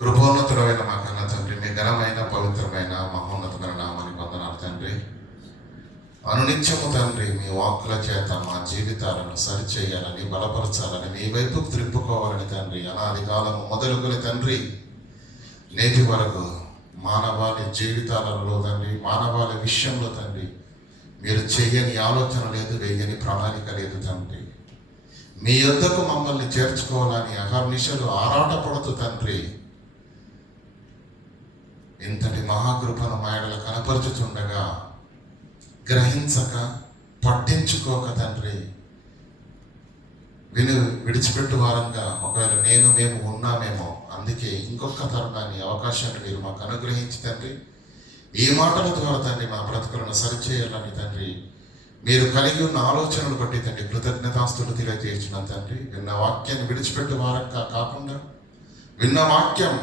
కృపోన్నతుడమైన మా కన్న తండ్రి, మీ ఘనమైన పవిత్రమైన మహోన్నతమైన నామానికి వందనాలు తండ్రి. అనునిత్యము తండ్రి మీ వాక్కుల చేత మా జీవితాలను సరిచేయాలని, బలపరచాలని, మీ వైపుకు త్రిప్పుకోవాలని తండ్రి అనాది కాలము మొదలుకొని తండ్రి నేటి వరకు మానవాళి జీవితాలలో తండ్రి, మానవాళి విషయంలో తండ్రి మీరు చెయ్యని ఆలోచన లేదు, వేయని ప్రణాళిక లేదు తండ్రి. మీ యొద్దకు మమ్మల్ని చేర్చుకోవాలని అహర్నిశలు ఆరాటపడుతూ తండ్రి ఇంతటి మహాకృపను మాయడలు కనపరుచుచుండగా గ్రహించక, పట్టించుకోక తండ్రి విడిచిపెట్టు వారంగా ఒకవేళ మేము ఉన్నామేమో, అందుకే ఇంకొక తరుణాన్ని అవకాశాన్ని మీరు మాకు అనుగ్రహించి తండ్రి ఈ మాటల ద్వారా తండ్రి మా బ్రతుకులను సరిచేయాలని తండ్రి మీరు కలిగి ఉన్న ఆలోచనలు బట్టి తండ్రి కృతజ్ఞతాస్తులు తెలియజేసిన తండ్రి. విన్న వాక్యాన్ని విడిచిపెట్టు వారంగా కాకుండా విన్న వాక్యం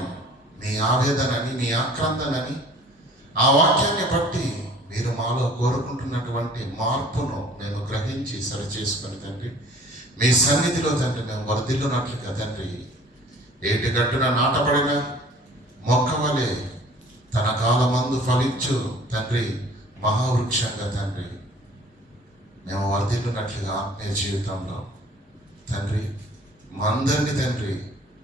మీ ఆవేదనని, మీ ఆక్రందనని, ఆ వాక్యాన్ని బట్టి మీరు మాలో కోరుకుంటున్నటువంటి మార్పును మేము గ్రహించి సరిచేసుకొని తండ్రి మీ సన్నిధిలో తండ్రి మేము వర్ధిల్లునట్లుగా తండ్రి ఏటి గట్టున నాటబడిన మొక్క వలె తన కాలమందు ఫలించు తండ్రి మహావృక్షంగా తండ్రి మేము వర్ధిల్లునట్లుగా ఆత్మీయ జీవితంలో తండ్రి మా అందరినీ తండ్రి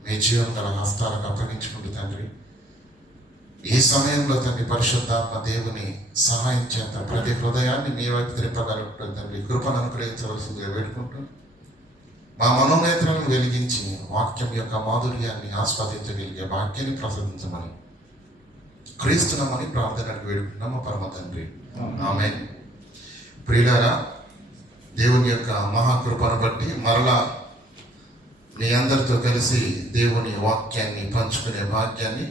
మీ జీవన గల హస్తాలకు అప్పగించుకుంటూ తండ్రి ఈ సమయంలో తండ్రి పరిశుద్ధాత్మ దేవుని సహాయం చేత ప్రతి హృదయాన్ని మీ వైపు తిప్పగలుగుతుంది తండ్రి కృపను అనుగ్రహించవలసిందిగా వేడుకుంటూ మా మనోనేత్రాలను వెలిగించి వాక్యం యొక్క మాధుర్యాన్ని ఆస్వాదించగలిగే వాక్యాన్ని ప్రసాదించమని క్రీస్తునామని ప్రార్థనకు వేడుకుంటున్నాము పరమ తండ్రి, ఆమేన్. ప్రియులారా, దేవుని యొక్క మహాకృపను బట్టి మరలా మీ అందరితో కలిసి దేవుని వాక్యాన్ని పంచుకునే భాగ్యాన్ని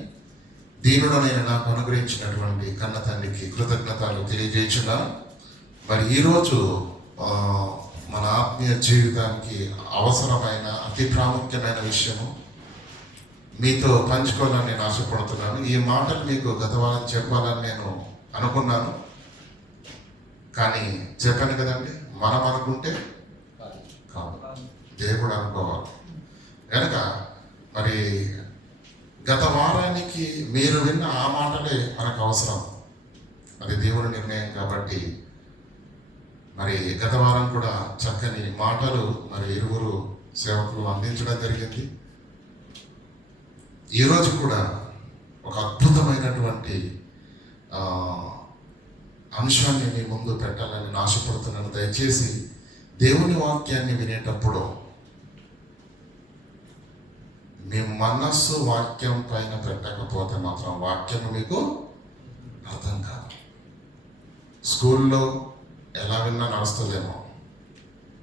దీనుడనైన నాకు అనుగ్రహించినటువంటి కన్న తండ్రికి కృతజ్ఞతలు తెలియజేస్తున్నాను. మరి ఈరోజు మన ఆత్మీయ జీవితానికి అవసరమైన అతి ప్రాముఖ్యమైన విషయము మీతో పంచుకోవాలని నేను ఆశపడుతున్నాను. ఈ మాటలు మీకు గత వారం చెప్పాలని నేను అనుకున్నాను, కానీ చెప్పాను కదండి, మనం అనుకుంటే కాదు, దేవుడు అనుకోవాలి కనుక మరి గత వారానికి మీరు విన్న ఆ మాటలే మనకు అవసరం, అది దేవుడి నిర్ణయం. కాబట్టి మరి గత వారం కూడా చక్కని మాటలు మరి ఇరువురు సేవకులు అందించడం జరిగింది. ఈరోజు కూడా ఒక అద్భుతమైనటువంటి అంశాన్ని మీ ముందు పెట్టాలని ఆశపడుతున్నాను. దయచేసి దేవుని వాక్యాన్ని వినేటప్పుడు మీ మనస్సు వాక్యం పైన పెట్టకపోతే మాత్రం వాక్యం మీకు అర్థం కాదు. స్కూల్లో ఎలా విన్నా నడుస్తుందేమో,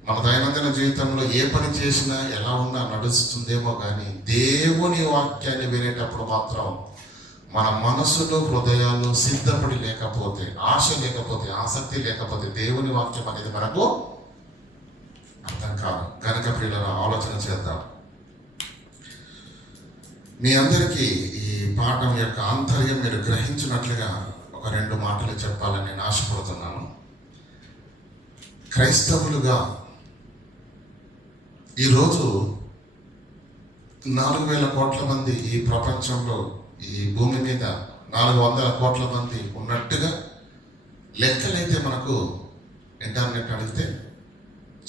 మన దైనందిన జీవితంలో ఏ పని చేసినా ఎలా ఉన్నా నడుస్తుందేమో, కానీ దేవుని వాక్యాన్ని వినేటప్పుడు మాత్రం మన మనసులో హృదయాలు సిద్ధపడి లేకపోతే, ఆశ లేకపోతే, ఆసక్తి లేకపోతే దేవుని వాక్యం అనేది మనకు అర్థం కాదు. కనుక ప్రియులను ఆలోచన చేద్దాం. మీ అందరికీ ఈ పాఠం యొక్క ఆంతర్యం మీరు గ్రహించినట్లుగా ఒక 2 మాటలు చెప్పాలని నేను ఆశపడుతున్నాను. క్రైస్తవులుగా ఈరోజు 4,000 కోట్ల మంది ఈ ప్రపంచంలో, ఈ భూమి మీద 400 కోట్ల మంది ఉన్నట్టుగా లెక్కలైతే మనకు ఇంటర్నెట్ అడిగితే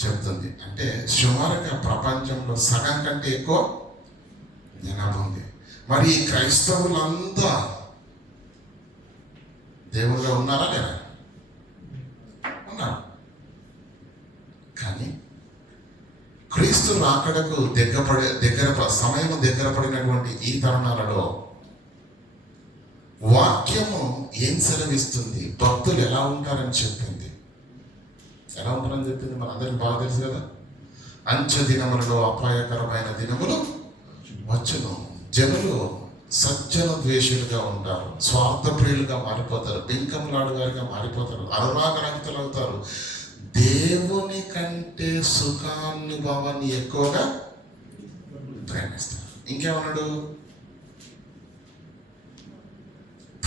చెప్తుంది. అంటే సుమారుగా ప్రపంచంలో సగం కంటే ఎక్కువ జనాభా ఉంది. మరి ఈ క్రైస్తవులంతా దేవుళ్ళగా ఉన్నారా లేదా? ఉన్నారు. కానీ క్రీస్తు రాకడకు సమయం దగ్గర పడినటువంటి ఈ తరుణాలలో వాక్యము ఏం సెలవిస్తుంది, భక్తులు ఎలా ఉంటారని చెప్పింది. ఎలా ఉంటారని చెప్పింది మనందరికీ బాగా తెలుసు కదా. అంచె దినములలో అపాయకరమైన దినములు వచ్చును, జనులు సజ్జన ద్వేషులుగా ఉంటారు, స్వార్థప్రియులుగా మారిపోతారు, బింకములాడుగారిగా మారిపోతారు, అనురాగరహితులు అవుతారు, దేవుని కంటే సుఖానుభవాన్ని ఎక్కువగా ప్రేమిస్తారు. ఇంకేమన్నాడు?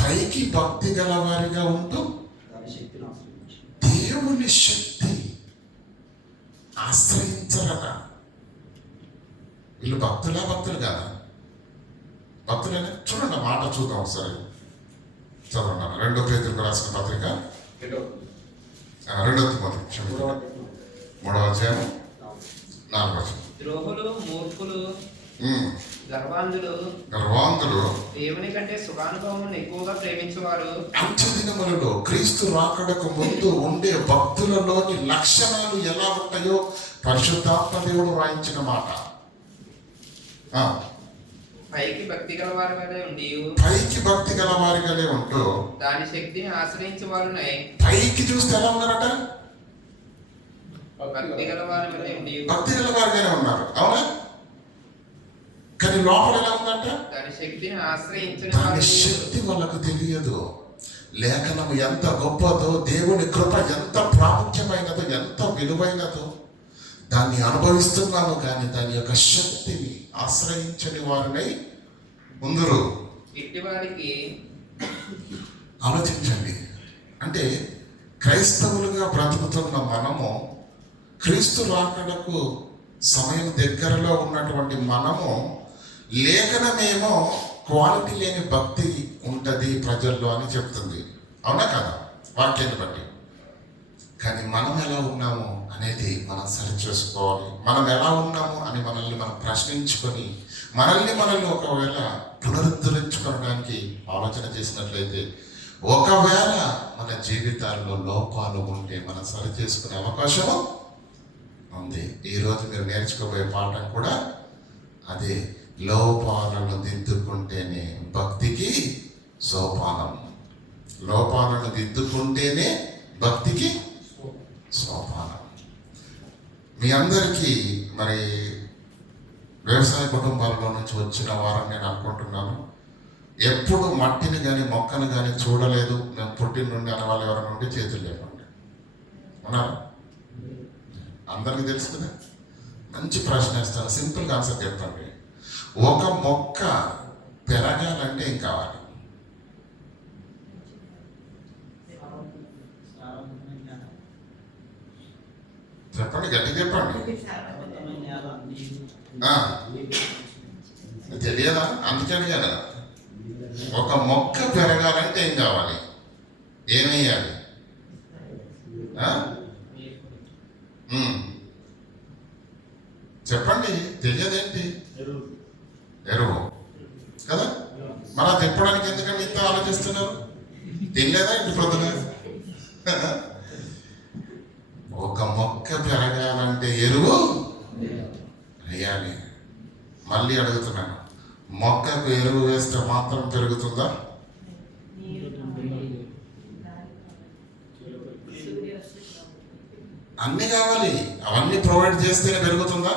పైకి భక్తి గల వారిగా ఉంటూ దేవుని శక్తి ఆశ్రయించరట. వీళ్ళు భక్తులు కాదా? భక్తులైనా చూడండి ఆ మాట చూద్దాం ఒకసారి. చదవండి. 2 పేతురుకు రాసిన పత్రిక 2 తిమోతి 3వ అధ్యాయం 4వ వచనం. ద్రోహులు, మూర్ఖులు, గర్వాంధులు దేవుని కంటే సుఖానుభవం ఎక్కువగా ప్రేమించేవారు. అంత్య దినములలో క్రీస్తు రాకడకు ముందు ఉండే భక్తులలోని లక్షణాలు ఎలా ఉంటాయో పరిశుద్ధాత్మ దేవుడు రాయించిన మాట. పైకి భక్తి గల వారి వలె ఉంటూ దాని శక్తిని ఆశ్రయించే వారునై. పైకి చూస్తే ఎలా ఉన్నారట? భక్తి గల వారి వలె ఉండి భక్తి గల వారిగానే ఉన్నారు, అవునా? కానీ లోపల ఎలా ఉందంట? దాని శక్తిని ఆశ్రయించిన దాని శక్తి వాళ్ళకు తెలియదు. లేఖనం ఎంత గొప్పదో, దేవుని కృప ఎంత ప్రాముఖ్యమైనదో, ఎంత విలువైనదో దాన్ని అనుభవిస్తున్నాము, కానీ దాని యొక్క శక్తిని ఆశ్రయించని వారినై ముందరు. ఇట్టి వారికి ఆలోచించండి. అంటే క్రైస్తవులుగా బ్రతుకుతున్న మనము, క్రీస్తు రాకడకు సమయం దగ్గరలో ఉన్నటువంటి మనము, లేఖనమేమో క్వాలిటీ లేని భక్తి ఉంటుంది ప్రజల్లో అని చెప్తుంది, అవునా కదా? వాక్యాన్ని బట్టి. కానీ మనం ఎలా ఉన్నాము అనేది మనం సరి చేసుకోవాలి. మనం ఎలా ఉన్నాము అని మనల్ని మనం ప్రశ్నించుకొని మనల్ని ఒకవేళ పునరుద్ధరించుకోవడానికి ఆలోచన చేసినట్లయితే, ఒకవేళ మన జీవితాల్లో లోపాలు ఉంటే మనం సరి చేసుకునే అవకాశం ఉంది. ఈరోజు మీరు నేర్చుకోబోయే పాఠం కూడా అదే. లోపాలను దిద్దుకుంటేనే భక్తికి సోపానం. లోపాలను దిద్దుకుంటేనే భక్తికి సోపానం. మీ అందరికీ మరి వ్యవసాయ కుటుంబాల్లో నుంచి వచ్చిన వారని నేను అనుకుంటున్నాను. ఎప్పుడు మట్టిని కానీ మొక్కను కానీ చూడలేదు మేము పుట్టిన నుండి అనే వాళ్ళు ఎవరి నుండి చేతులు లేకుండా ఉన్నారు. అందరికీ తెలుసు కదా. మంచి ప్రశ్న ఇస్తాను, సింపుల్గా ఆన్సర్ చెప్పండి. ఒక మొక్క పెరగాలంటే ఏం కావాలి? చెప్పండి, గట్టి చెప్పండి. తెలియదా? అందుకని కదా, ఒక మొక్క పెరగాలంటే ఏం కావాలి? ఏమేయాలి? చెప్పండి, తెలియదేంటి? ఎరువు కదా. మన తిప్పడానికి ఎందుకంటే ఇంత ఆలోచిస్తున్నారు? తెలియదా ఇంటి ప్రొద్దున? ఒక మొక్క పెరగాలంటే ఎరువు వేయాలి. మళ్ళీ అడుగుతున్నాను, మొక్కకు ఎరువు వేస్తే మాత్రం పెరుగుతుందా? అన్నీ కావాలి, అవన్నీ ప్రొవైడ్ చేస్తేనే పెరుగుతుందా?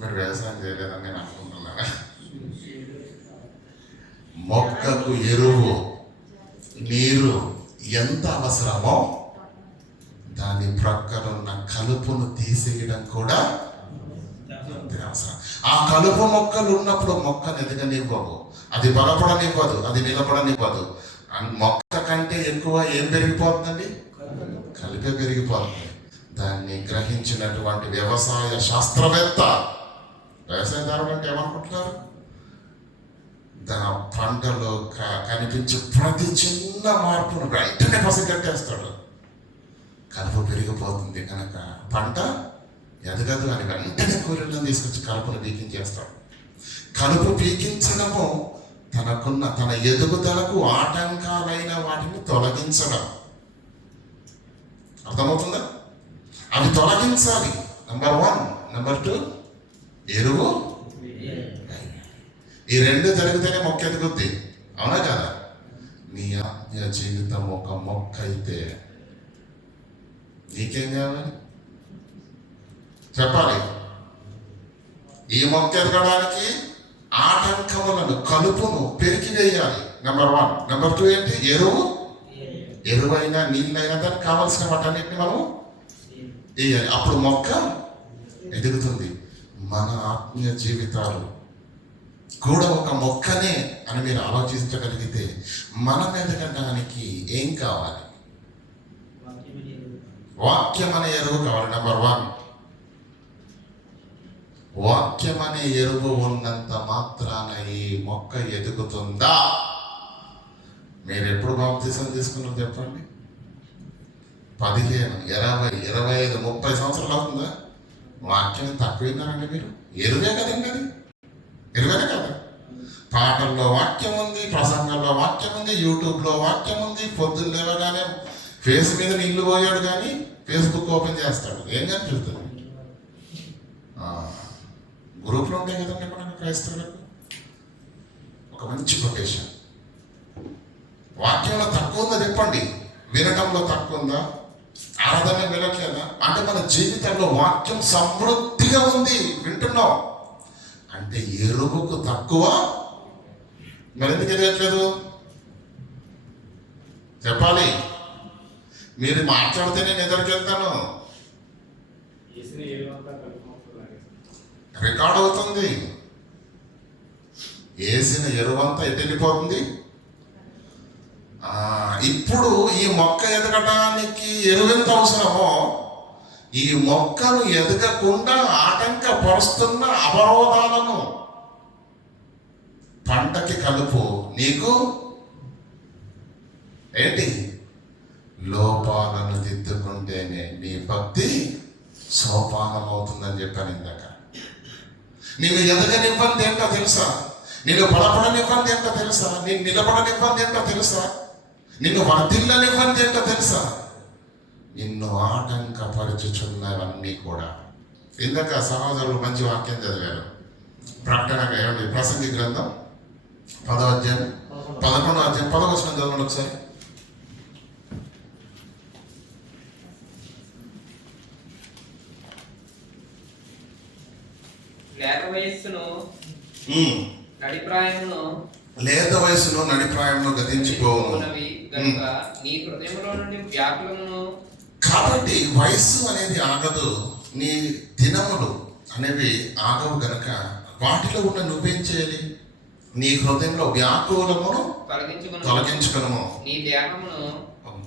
మీరు వ్యవసాయం చేయలేదని నేను అనుకుంటున్నాను. మొక్కకు ఎరువు, నీరు ఎంత అవసరమో దాని ప్రక్కనున్న కలుపును తీసేయడం కూడా అవసరం. ఆ కలుపు మొక్కలు ఉన్నప్పుడు మొక్కను ఎదగనివ్వవు, అది బలపడనివ్వదు, అది నిలబడనివ్వదు. మొక్క కంటే ఎక్కువ ఏం పెరిగిపోతుందండి? కలిపే పెరిగిపోతుంది. దాన్ని గ్రహించినటువంటి వ్యవసాయ శాస్త్రవేత్త, వ్యవసాయదారులు అంటే ఏమనుకుంటున్నారు? పంటలో కనిపించే ప్రతి చిన్న మార్పును వెంటనే పసిగట్టేస్తాడు. కలుపు పెరిగిపోతుంది కనుక పంట ఎదగదు అని వెంటనే కూరలను తీసుకొచ్చి కలుపును పీకించేస్తాడు. కలుపు పీకించడము తన ఎదుగుదలకు ఆటంకాలైన వాటిని తొలగించడం. అర్థమవుతుందా? అవి తొలగించాలి. నెంబర్ 1. నెంబర్ 2 ఎరువు. ఈ 2 జరిగితేనే మొక్క ఎదుగుద్ది, అవునా కదా? నీ ఆత్మీయ జీవితం ఒక మొక్క అయితే నీకేం కావాలి చెప్పాలి? ఈ మొక్క ఎదగడానికి ఆటంకములను, కలుపును పెరికివేయాలి. నెంబర్ 1. నెంబర్ 2 ఏంటి? ఎరువైనా నీళ్ళైనా దానికి కావాల్సిన వాటన్నిటిని మనం వేయాలి. అప్పుడు మొక్క ఎదుగుతుంది. మన ఆత్మీయ జీవితాలు కూడా ఒక మొక్కనే అని మీరు ఆలోచించగలిగితే మనం ఎదగడానికి ఏం కావాలి? వాక్యం అనే ఎరువు కావాలి. నెంబర్ 1 వాక్యం అనే ఎరువు ఉన్నంత మాత్రాన ఈ మొక్క ఎదుగుతుందా? మీరు ఎప్పుడు బాప్తీసం తీసుకున్నారు చెప్పండి? 15, 20, 25, 30 సంవత్సరాలు అవుతుందా? వాక్యం తక్కువైందారండి మీరు? ఎరువే కదండి అది, ఎరువేనే కదా. పాటల్లో వాక్యం ఉంది, ప్రసంగంలో వాక్యం ఉంది, యూట్యూబ్లో వాక్యం ఉంది. పొద్దున్న లేవగానే ఫేస్ మీద నీళ్లు పోయాడు కానీ ఫేస్బుక్ ఓపెన్ చేస్తాడు, ఏం కనిపిస్తుంది? గ్రూప్లో ఉంటాయి కదండి మనకు క్రైస్తవులకు ఒక మంచి ప్రొఫెషన్. వాక్యంలో తక్కువ ఉందా చెప్పండి? వినటంలో తక్కువ ఉందా? ఆరాధన వినట్లేదా? అంటే మన జీవితంలో వాక్యం సమృద్ధిగా ఉంది, వింటున్నాం అంటే ఎరువుకు తక్కువ. మరి ఎందుకు ఎదగట్లేదు చెప్పాలి? మీరు మాట్లాడితే నేను ఎదురుకి వెళ్తాను, రికార్డ్ అవుతుంది. వేసిన ఎరువంతా ఎటు వెళ్ళిపోతుంది? ఇప్పుడు ఈ మొక్క ఎదగడానికి ఎరువెంత అవసరమో, ఈ మొక్కను ఎదగకుండా ఆటంకపరుస్తున్న అవరోధాలను పంటకి కలుపు. నీకు ఏంటి? లోపాలను దిద్దుకుంటేనే నీ భక్తి సోపానం అవుతుందని చెప్పాను ఇందాక. నేను ఎదగనివ్వంది ఏంటో తెలుసా? నేను బలపడనివ్వంది ఏంటో తెలుసా? నేను నిలబడనివ్వంది ఏంటో తెలుసా? నిన్ను వర్ధిల్లనివ్వంది ఏంటో తెలుసా? నిన్ను ఆటంకపరుచుచున్నవన్నీ కూడా. ఇందాక సహోదరులు మంచి వాక్యం చదివారు. ప్రకటనగా ఏమండి? ప్రసంగి గ్రంథం 10వ అధ్యాయం 11వ అధ్యాయం 10వ వచనం చదవండి ఒకసారి. లేత వయస్సును నడిప్రాయమును గతించిపోవును గనుక నీ హృదయంలో నుండి వ్యాకులమును. కాబట్టి వయస్సు అనేది ఆగదు, నీ దినములు అనేవి ఆగవు గనక వాటిలో ఉన్న నువ్వేం చేయాలి? నీ హృదయంలో వ్యాకులమును తొలగించుకును. నీ దేహమును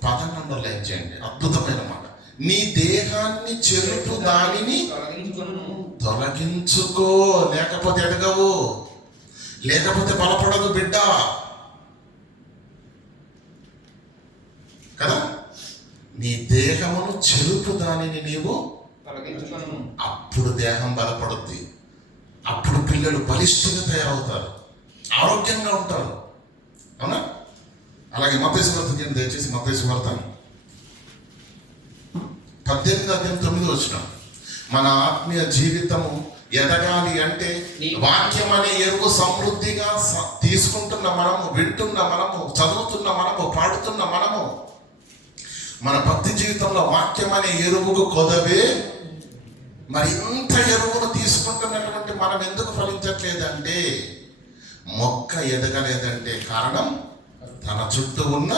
10 నంబర్లు ఏం చేయండి, అద్భుతమైన మాట. నీ దేహాన్ని చెరుపు దానిని తొలగించుకో, లేకపోతే ఎదగవు, లేకపోతే బలపడదు బిడ్డ కదా. నీ దేహమును చెరుపు దానిని నీవు తొలగించుకును, అప్పుడు దేహం బలపడుద్ది. అప్పుడు పిల్లలు బలిష్ఠంగా తయారవుతారు, ఆరోగ్యంగా ఉంటారు. అవునా? అలాగే మత్తయి సువార్త దయచేసి మత్తయి సువార్త 18:9 మన ఆత్మీయ జీవితము ఎదగాలి అంటే వాక్యం అనే ఎరువు సమృద్ధిగా తీసుకుంటున్న మనము, వింటున్న మనము, చదువుతున్న మనము, పాడుతున్న మనము, మన భక్తి జీవితంలో వాక్యం అనే ఎరువుకు కొదవే. మరి ఇంత ఎరువును తీసుకుంటున్నటువంటి మనం ఎందుకు ఫలించట్లేదంటే, మొక్క ఎదగలేదంటే కారణం తన చుట్టూ ఉన్న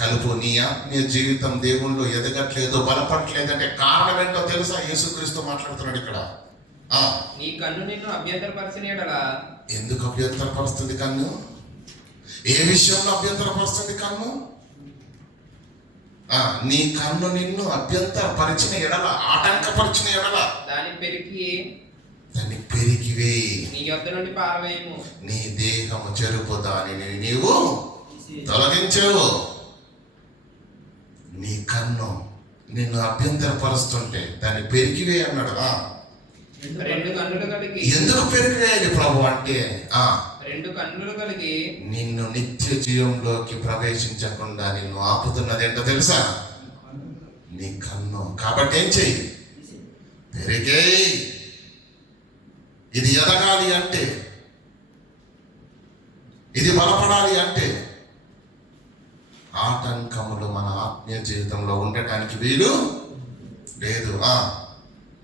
కలుపు. నీ ఆత్మీయ జీవితం దేవుళ్ళు ఎదగట్లేదు, బలపడట్లేదంటే కారణం ఏంటో తెలుసా? యేసుక్రీస్తు మాట్లాడుతున్నాడు ఇక్కడ. నీ కన్ను నిన్ను అభ్యంతరపరిచిన యెడల. ఎందుకు అభ్యంతరపరుస్తుంది కన్ను? ఏ విషయంలో అభ్యంతరపరుస్తుంది కన్ను? నీ కన్ను నిన్ను అభ్యంతరపరిచిన ఎడల, ఆటంకపరిచిన ఎడల దాన్ని పెరిగివే, నీ యొద్ద నుండి పారవేయము. నీ దేహము చెరుపు దానిని నీవు తొలగించవు. నీ కన్ను నిన్ను అభ్యంతరపరుస్తుంటే దాన్ని పెరిగివే అన్నాడు. 2 కన్నులు కలిగి. ఎందుకు పెరిగివేయాలి ప్రభు అంటే 2 కన్నులు కలిగి నిన్ను నిత్య జీవంలోకి ప్రవేశించకుండా నిన్ను ఆపుతున్నది ఏంటో తెలుసా? నీ కన్ను. కాబట్టి ఏం చెయ్యి? పెరిగే. ఇది ఎదగాలి అంటే, ఇది బలపడాలి అంటే ఆటంకములు మన ఆత్మీయ జీవితంలో ఉండటానికి వీలు లేదు.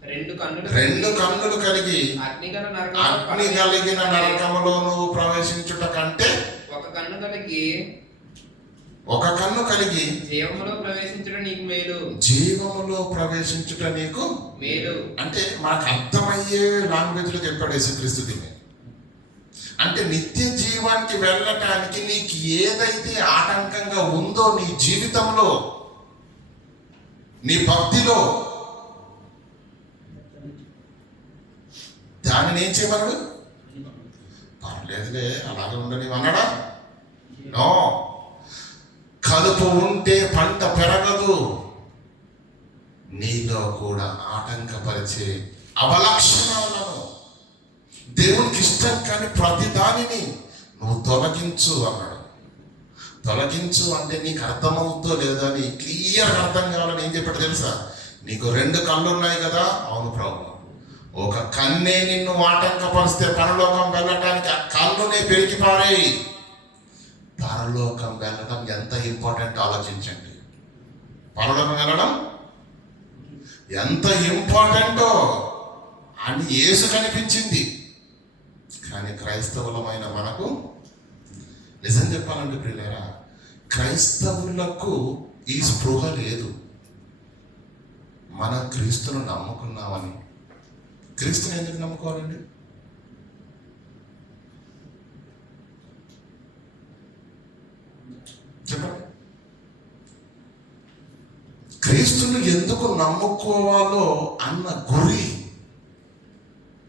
2 కన్నులు కలిగి అగ్ని కలిగిన నరకములో నువ్వు ప్రవేశించుట కంటే ఒక కన్ను కలిగి జీవములో ప్రవేశించుట నీకు మేలు. జీవములో ప్రవేశించుట నీకు మేలు అంటే మనకు అర్థమయ్యే లాంగ్వేజ్ లో చెప్పాడు యేసుక్రీస్తు దీన్ని. అంటే నిత్య జీవానికి వెళ్ళటానికి నీకు ఏదైతే ఆటంకంగా ఉందో నీ జీవితంలో, నీ భక్తిలో, దానిని ఏం చేయమన్నాడు? పర్లేదులే అలాగే ఉండని అన్నాడా? నో. కలుపు ఉంటే పంట పెరగదు. నీలో కూడా ఆటంకపరిచే అవలక్షణాలను, దేవునికి ఇష్టం కాని ప్రతి దానిని నువ్వు తొలగించు అన్నాడు. తొలగించు అంటే నీకు అర్థమవుతుందో లేదో అని క్లియర్గా అర్థం కావాలని ఏం చెప్పాడు తెలుసా? నీకు 2 కళ్ళు ఉన్నాయి కదా. అవును ప్రభు. ఒక కన్నే నిన్ను ఆటంకపరిస్తే పరలోకం వెళ్ళటానికి ఆ కన్నునే పెరిగి పారేయి. పరలోకం వెళ్ళడం ఎంత ఇంపార్టెంట్ ఆలోచించండి. పరలోకం వెళ్ళడం ఎంత ఇంపార్టెంటో అని యేసు కనిపించింది. కానీ క్రైస్తవులమైన మనకు నిజం చెప్పాలంటే ప్రియులారా, క్రైస్తవులకు ఈ స్పృహ లేదు. మనం క్రీస్తును నమ్ముకున్నామని. క్రీస్తుని ఎందుకు నమ్ముకోవాలండి? చెప్పండి. క్రీస్తుని ఎందుకు నమ్ముకోవాలో అన్న గురి,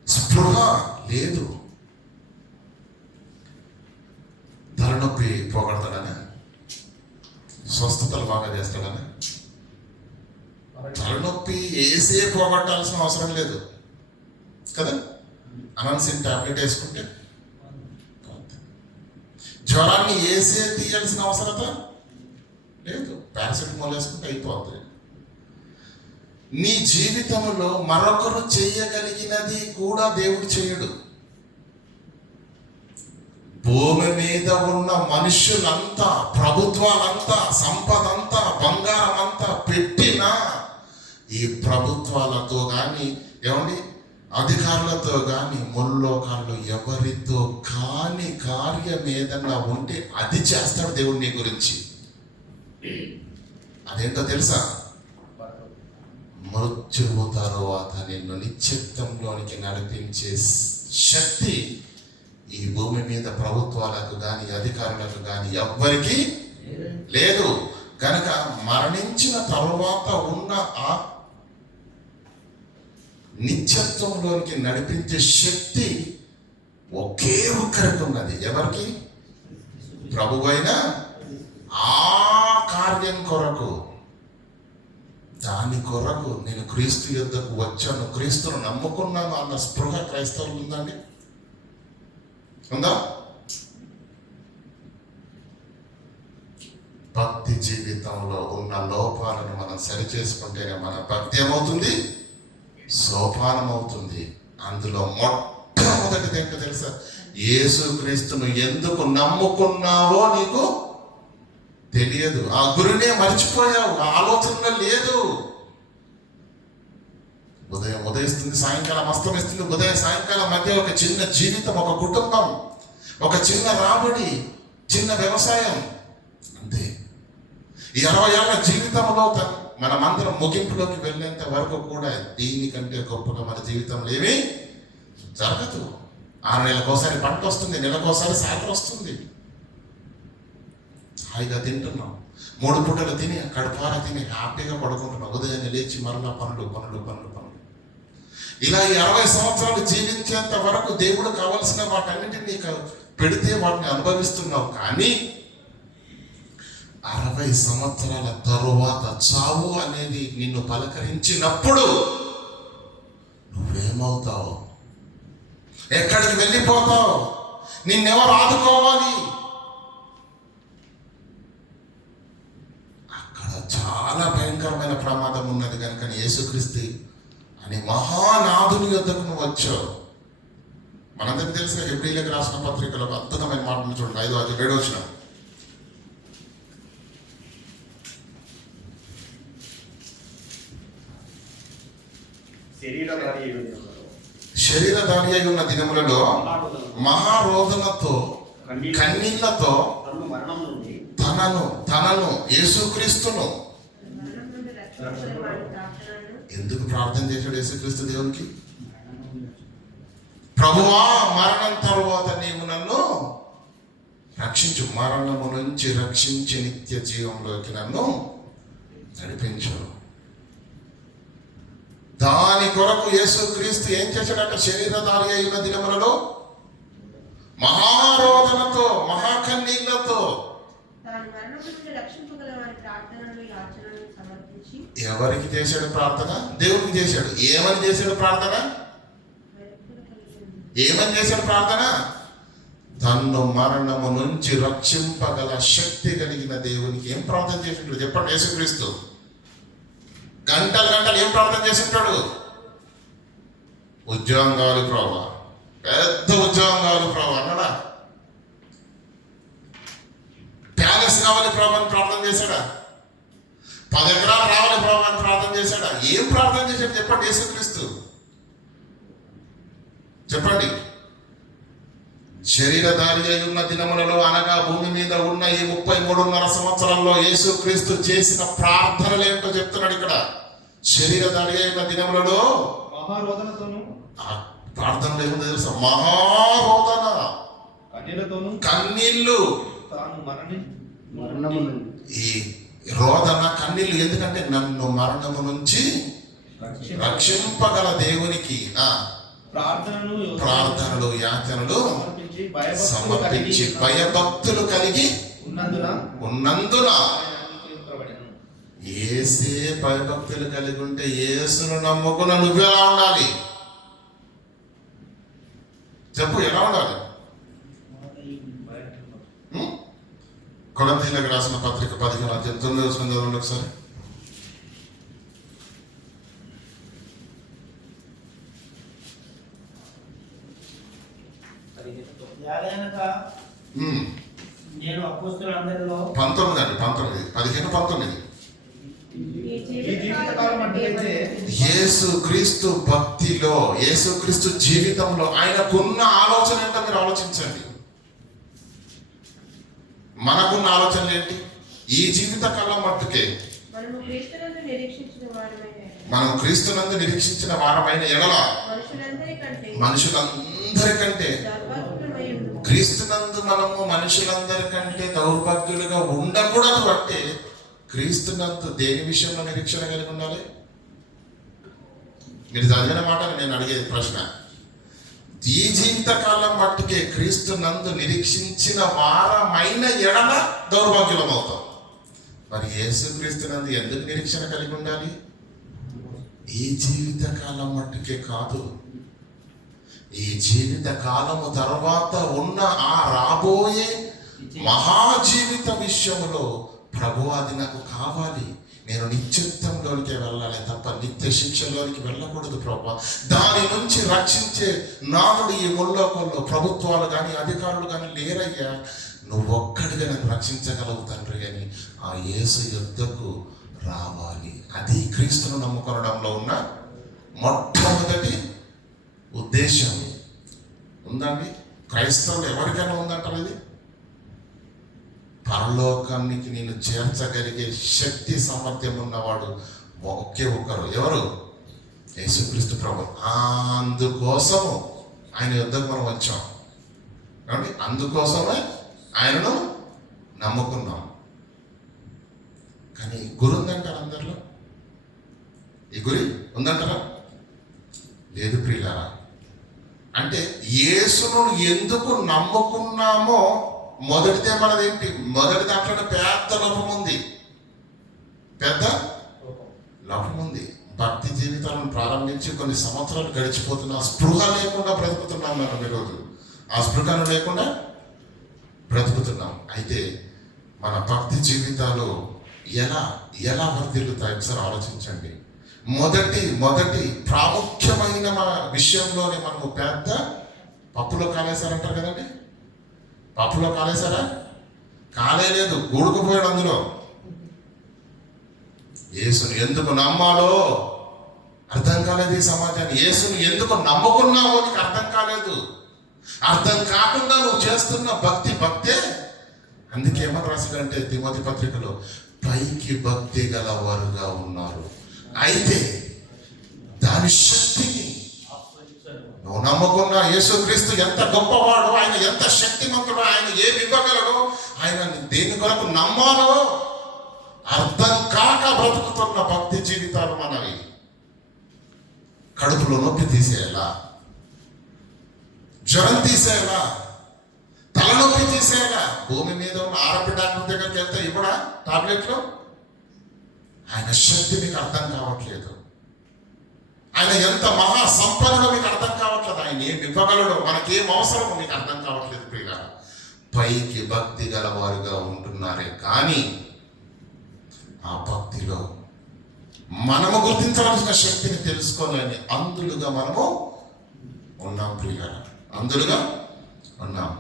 స్పృహ లేదు. తలనొప్పి పోగొడతాడని, స్వస్థతలు బాగా చేస్తాడని. తలనొప్పి ఏసే పోగొట్టాల్సిన అవసరం లేదు కదా. అనాల్సిన టాబ్లెట్ వేసుకుంటే, జ్వరాన్ని ఏసే తీయాల్సిన అవసరత లేదు. పారాసిటమాల్ వేసుకుంటే అయిపోతుంది. నీ జీవితంలో మరొకరు చేయగలిగినది కూడా దేవుడు చేయడు. భూమి మీద ఉన్న మనుష్యులంతా, ప్రభుత్వాలంతా, సంపద అంతా, బంగారం అంతా పెట్టినా ఈ ప్రభుత్వాలతో కానీ ఏమండి అధికారులతో కానీ ముల్లోకాల్లో ఎవరితో కాని కార్యం ఏదన్నా ఉంటే అది చేస్తాడు దేవుడు నీ గురించి. అదేంటో తెలుసా? మృత్యువు తరువాత నిన్ను నిశ్చిత్తంలోనికి నడిపించే శక్తి ఈ భూమి మీద ప్రభుత్వాలకు కానీ అధికారులకు కానీ ఎవ్వరికీ లేదు. కనుక మరణించిన తరువాత ఉన్న ఆ నిత్యత్వంలోనికి నడిపించే శక్తి ఒకే ఒక్కరికి ఉన్నది. ఎవరికి? ప్రభువైన ఆ కార్యం కొరకు, దాని కొరకు నేను క్రీస్తు యుద్ధకు వచ్చాను, క్రీస్తును నమ్ముకున్నాను అన్న స్పృహ క్రైస్తవులు ఉందండి? ఉందా? భక్తి జీవితంలో ఉన్న లోపాలను మనం సరిచేసుకుంటేనే మన భక్తి ఏమవుతుంది? సోపానం అవుతుంది. అందులో మొట్టమొదటిది ఏంటో తెలుసా? యేసుక్రీస్తును ఎందుకు నమ్ముకున్నావో నీకు తెలియదు. ఆ గురినే మర్చిపోయావు. ఆ ఆలోచన లేదు. ఉదయం ఉదయిస్తుంది, సాయంకాలం అస్తమిస్తుంది. ఉదయం సాయంకాలం మధ్య ఒక చిన్న జీవితం, ఒక కుటుంబం, ఒక చిన్న రాబడి, చిన్న వ్యవసాయం, అంతే. ఈ 60 ఏళ్ల జీవితంలో మనమందరం ముగింపులోకి వెళ్ళేంత వరకు కూడా దీనికంటే గొప్పగా మన జీవితంలో ఏమీ జరగదు. 6 నెలలకోసారి పంట వస్తుంది, నెలకోసారి సాగర్ వస్తుంది. హాయిగా తింటున్నాం, 3 పూటలు తిని కడుపారా తిని హ్యాపీగా పడుకుంటున్నాం. ఉదయాన్నే లేచి మరలా పనులు పనులు పనులు పనులు. ఇలా ఈ 60 సంవత్సరాలు జీవించేంత వరకు దేవుడు కావలసిన వాటన్నింటినీ నీకు పెడితే వాటిని అనుభవిస్తున్నావు. కానీ 60 సంవత్సరాల తరువాత చావు అనేది నిన్ను పలకరించినప్పుడు నువ్వేమవుతావు? ఎక్కడికి వెళ్ళిపోతావు? నిన్నెవరు ఆదుకోవాలి? అక్కడ చాలా భయంకరమైన ప్రమాదం ఉన్నది. కనుక యేసుక్రీస్తు అని మహానాథుని యొద్దకు నువ్వు వచ్చావు. మనందరికీ తెలుసు హెబ్రీయులకు రాసిన పత్రికలో అద్భుతమైన మాటలు చూడండి. 5:7 వచ్చిన శరీరధారి అయి ఉన్న దినములలో మహారోదనతో కన్నీళ్లతో తనను యేసుక్రీస్తును ఎందుకు ప్రార్థన చేశాడు యేసుక్రీస్తు దేవునికి? ప్రభువా, మరణం తరువాత నీవు నన్ను రక్షించు, మరణము నుంచి రక్షించి నిత్య జీవంలోకి నన్ను నడిపించు. దాని కొరకు యేసుక్రీస్తు ఏం చేశాడంటే శరీరధారి అయిన దినములలో మహారోదనతో మహాకన్నీళ్లతో తాను మరణము నుండి రక్షింపగల వారి ప్రార్థనలు యాచనలు సమర్పించి ఎవరికి చేశాడు ప్రార్థన? దేవునికి చేశాడు. ఏమని చేశాడు ప్రార్థన? ఏమని చేశాడు ప్రార్థన? తన్ను మరణము నుంచి రక్షింపగల శక్తి కలిగిన దేవునికి ఏం ప్రార్థన చేసింటాడు చెప్పండి? యేసుక్రీస్తు గంటలు గంటలు ఏం ప్రార్థన చేసింటాడు? ఉద్యోగం కావాలి ప్రభా, పెద్ద ఉద్యోగం కావాలి ప్రభా అన్నాడా? ప్యాలెస్ కావాలి ప్రభా అని ప్రార్థన చేశాడా? 10 ఎకరాలు రావాలి ప్రభా అని ప్రార్థన చేశాడా? ఏం ప్రార్థన చేశాడు చెప్పండి యేసుక్రీస్తు? చెప్పండి. శరీరధారి అయి ఉన్న దినములలో అనగా భూమి మీద ఉన్న ఈ 33.5 సంవత్సరాల్లో యేసుక్రీస్తు చేసిన ప్రార్థనలు ఏంటో చెప్తున్నాడు ఇక్కడ. శరీరధారి అయిన దినములలో మహారోదనతోను ప్రార్థనలు ఏముందో తెలుసా? మహారోదన, కన్నీళ్లతోను కన్నీళ్ళు. తాను మరణము నుండి ఈ రోదన కన్నీళ్ళు ఎందుకంటే నన్ను మరణము నుంచి రక్షింపగల దేవునికి ప్రార్థనలు యాచనలు సమర్పించి భయభక్తులు కలిగి ఉన్నందున ఏసే భయభక్తులు కలిగి ఉంటే యేసును నమ్ముకున్న నువ్వెలా ఉండాలి చెప్పు? ఎలా ఉండాలి? కొరింథీయులకు రాసిన పత్రిక 15:9 ఒకసారి. నేను అపోస్తలులందరిలో 19 ఈ జీవితకాలం అంటే యేసుక్రీస్తు భక్తిలో యేసుక్రీస్తు జీవితంలో ఆయనకున్న ఆలోచన ఏంటో మీరు ఆలోచించండి. మనకున్న ఆలోచనలు ఏంటి? ఈ జీవిత కాలం మట్టుకే మనము క్రీస్తునందు నిరీక్షించిన వారమైన ఎడల మనుషులందరికంటే క్రీస్తునందు మనము మనుషులందరికంటే దౌర్భాగ్యులుగా ఉండకూడదు. అంటే క్రీస్తునందు దేని విషయంలో నిరీక్షణ కలిగి ఉండాలి? మీరు చదివిన మాట నేను అడిగేది ప్రశ్న. ఈ జీవితకాలం మట్టుకే క్రీస్తునందు నిరీక్షించిన వారమైన ఎడల దౌర్భాగ్యులం అవుతాం. మరి యేసుక్రీస్తునందు ఎందుకు నిరీక్షణ కలిగి ఉండాలి? ఈ జీవితకాలం మట్టుకే కాదు, ఈ జీవిత కాలము తర్వాత ఉన్న ఆ రాబోయే మహాజీవిత విషయంలో ప్రభు అది నాకు కావాలి, నేను నిత్యత్వంలోనికి వెళ్ళాలి తప్ప నిత్య శిక్షలోనికి వెళ్ళకూడదు ప్రభు. దాని నుంచి రక్షించే నాదుడు ఈ ముల్లోకంలో ప్రభుత్వాలు కానీ అధికారులు కానీ లేరయ్యా, నువ్వు ఒక్కడిగా నన్ను రక్షించగలవు తండ్రి అని ఆ యేసు యుద్ధకు రావాలి. అది క్రీస్తును నమ్ముకొనడంలో ఉన్న మొట్టమొదటి ఉద్దేశం. ఉందండి క్రైస్తవులు ఎవరికైనా ఉందంటారు ఇది? పరలోకానికి నేను చేర్చగలిగే శక్తి సామర్థ్యం ఉన్నవాడు ఒకే ఒక్కరు. ఎవరు? యేసుక్రీస్తు ప్రభు. అందుకోసము ఆయన యుద్ధకు మనం వచ్చాం కాబట్టి అందుకోసమే ఆయనను నమ్ముకున్నాం. కానీ గురి ఉందంటారా అందరిలో? ఈ గురి ఉందంటారా? లేదు ప్రియులారా. అంటే యేసును ఎందుకు నమ్ముకున్నామో మొదటిదే మనదేంటి? మొదటి దాంట్లో పెద్ద లోపం ఉంది, పెద్ద లోపం ఉంది. భక్తి జీవితాలను ప్రారంభించి కొన్ని సంవత్సరాలు గడిచిపోతున్నా స్పృహ లేకుండా బ్రతుకుతున్నాం మనం ఈరోజు. ఆ స్పృహను లేకుండా బ్రతుకుతున్నాం. అయితే మన భక్తి జీవితాలు ఎలా వర్ధిల్లుతాయి ఒకసారి ఆలోచించండి. మొదటి ప్రాముఖ్యమైన మన విషయంలోనే మనము పెద్ద పప్పులో కాలేశారంటారు కదండి. పప్పులో కాలేశారా? కాలేదు, గూడుకుపోయాడు అందులో. యేసును ఎందుకు నమ్మాలో అర్థం కాలేదు ఈ సమాజాన్ని. యేసును ఎందుకు నమ్ముకున్నావో నీకు అర్థం కాలేదు. అర్థం కాకుండా నువ్వు చేస్తున్న భక్తే. అందుకే ఏమని రాశాడంటే తిమోతి పత్రికలో, పైకి భక్తి గలవారుగా ఉన్నారు, అయితే దాని శక్తిని నువ్వు నమ్ముకున్న యేసుక్రీస్తు ఎంత గొప్పవాడు, ఆయన ఎంత శక్తిమంతుడు, ఆయన ఏమి ఇవ్వగలడు, ఆయన దేని కొరకు నమ్మాలో అర్థం కాక బ్రతుకుతున్న భక్తి జీవితాలు మనవి. కడుపులో నొప్పి తీసేయాలా, జ్వరం తీసేయాలా, తలనొప్పి తీసేయాలా. భూమి మీద ఉన్న ఆరోగ్య డాక్టర్ దగ్గరికి వెళ్తే ఇవ్వడా టాబ్లెట్లు? ఆయన శక్తి మీకు అర్థం కావట్లేదు. ఆయన ఎంత మహా సంపన్నుడో మీకు అర్థం కావట్లేదు. ఆయన ఏం ఇవ్వగలడో, మనకేం అవసరమో మీకు అర్థం కావట్లేదు ప్రియులారా. పైకి భక్తి గలవారుగా ఉంటున్నారే కానీ ఆ భక్తిలో మనము గుర్తించవలసిన శక్తిని తెలుసుకోలేని అందులుగా మనము ఉన్నాం ప్రియులారా, అందులుగా ఉన్నాం.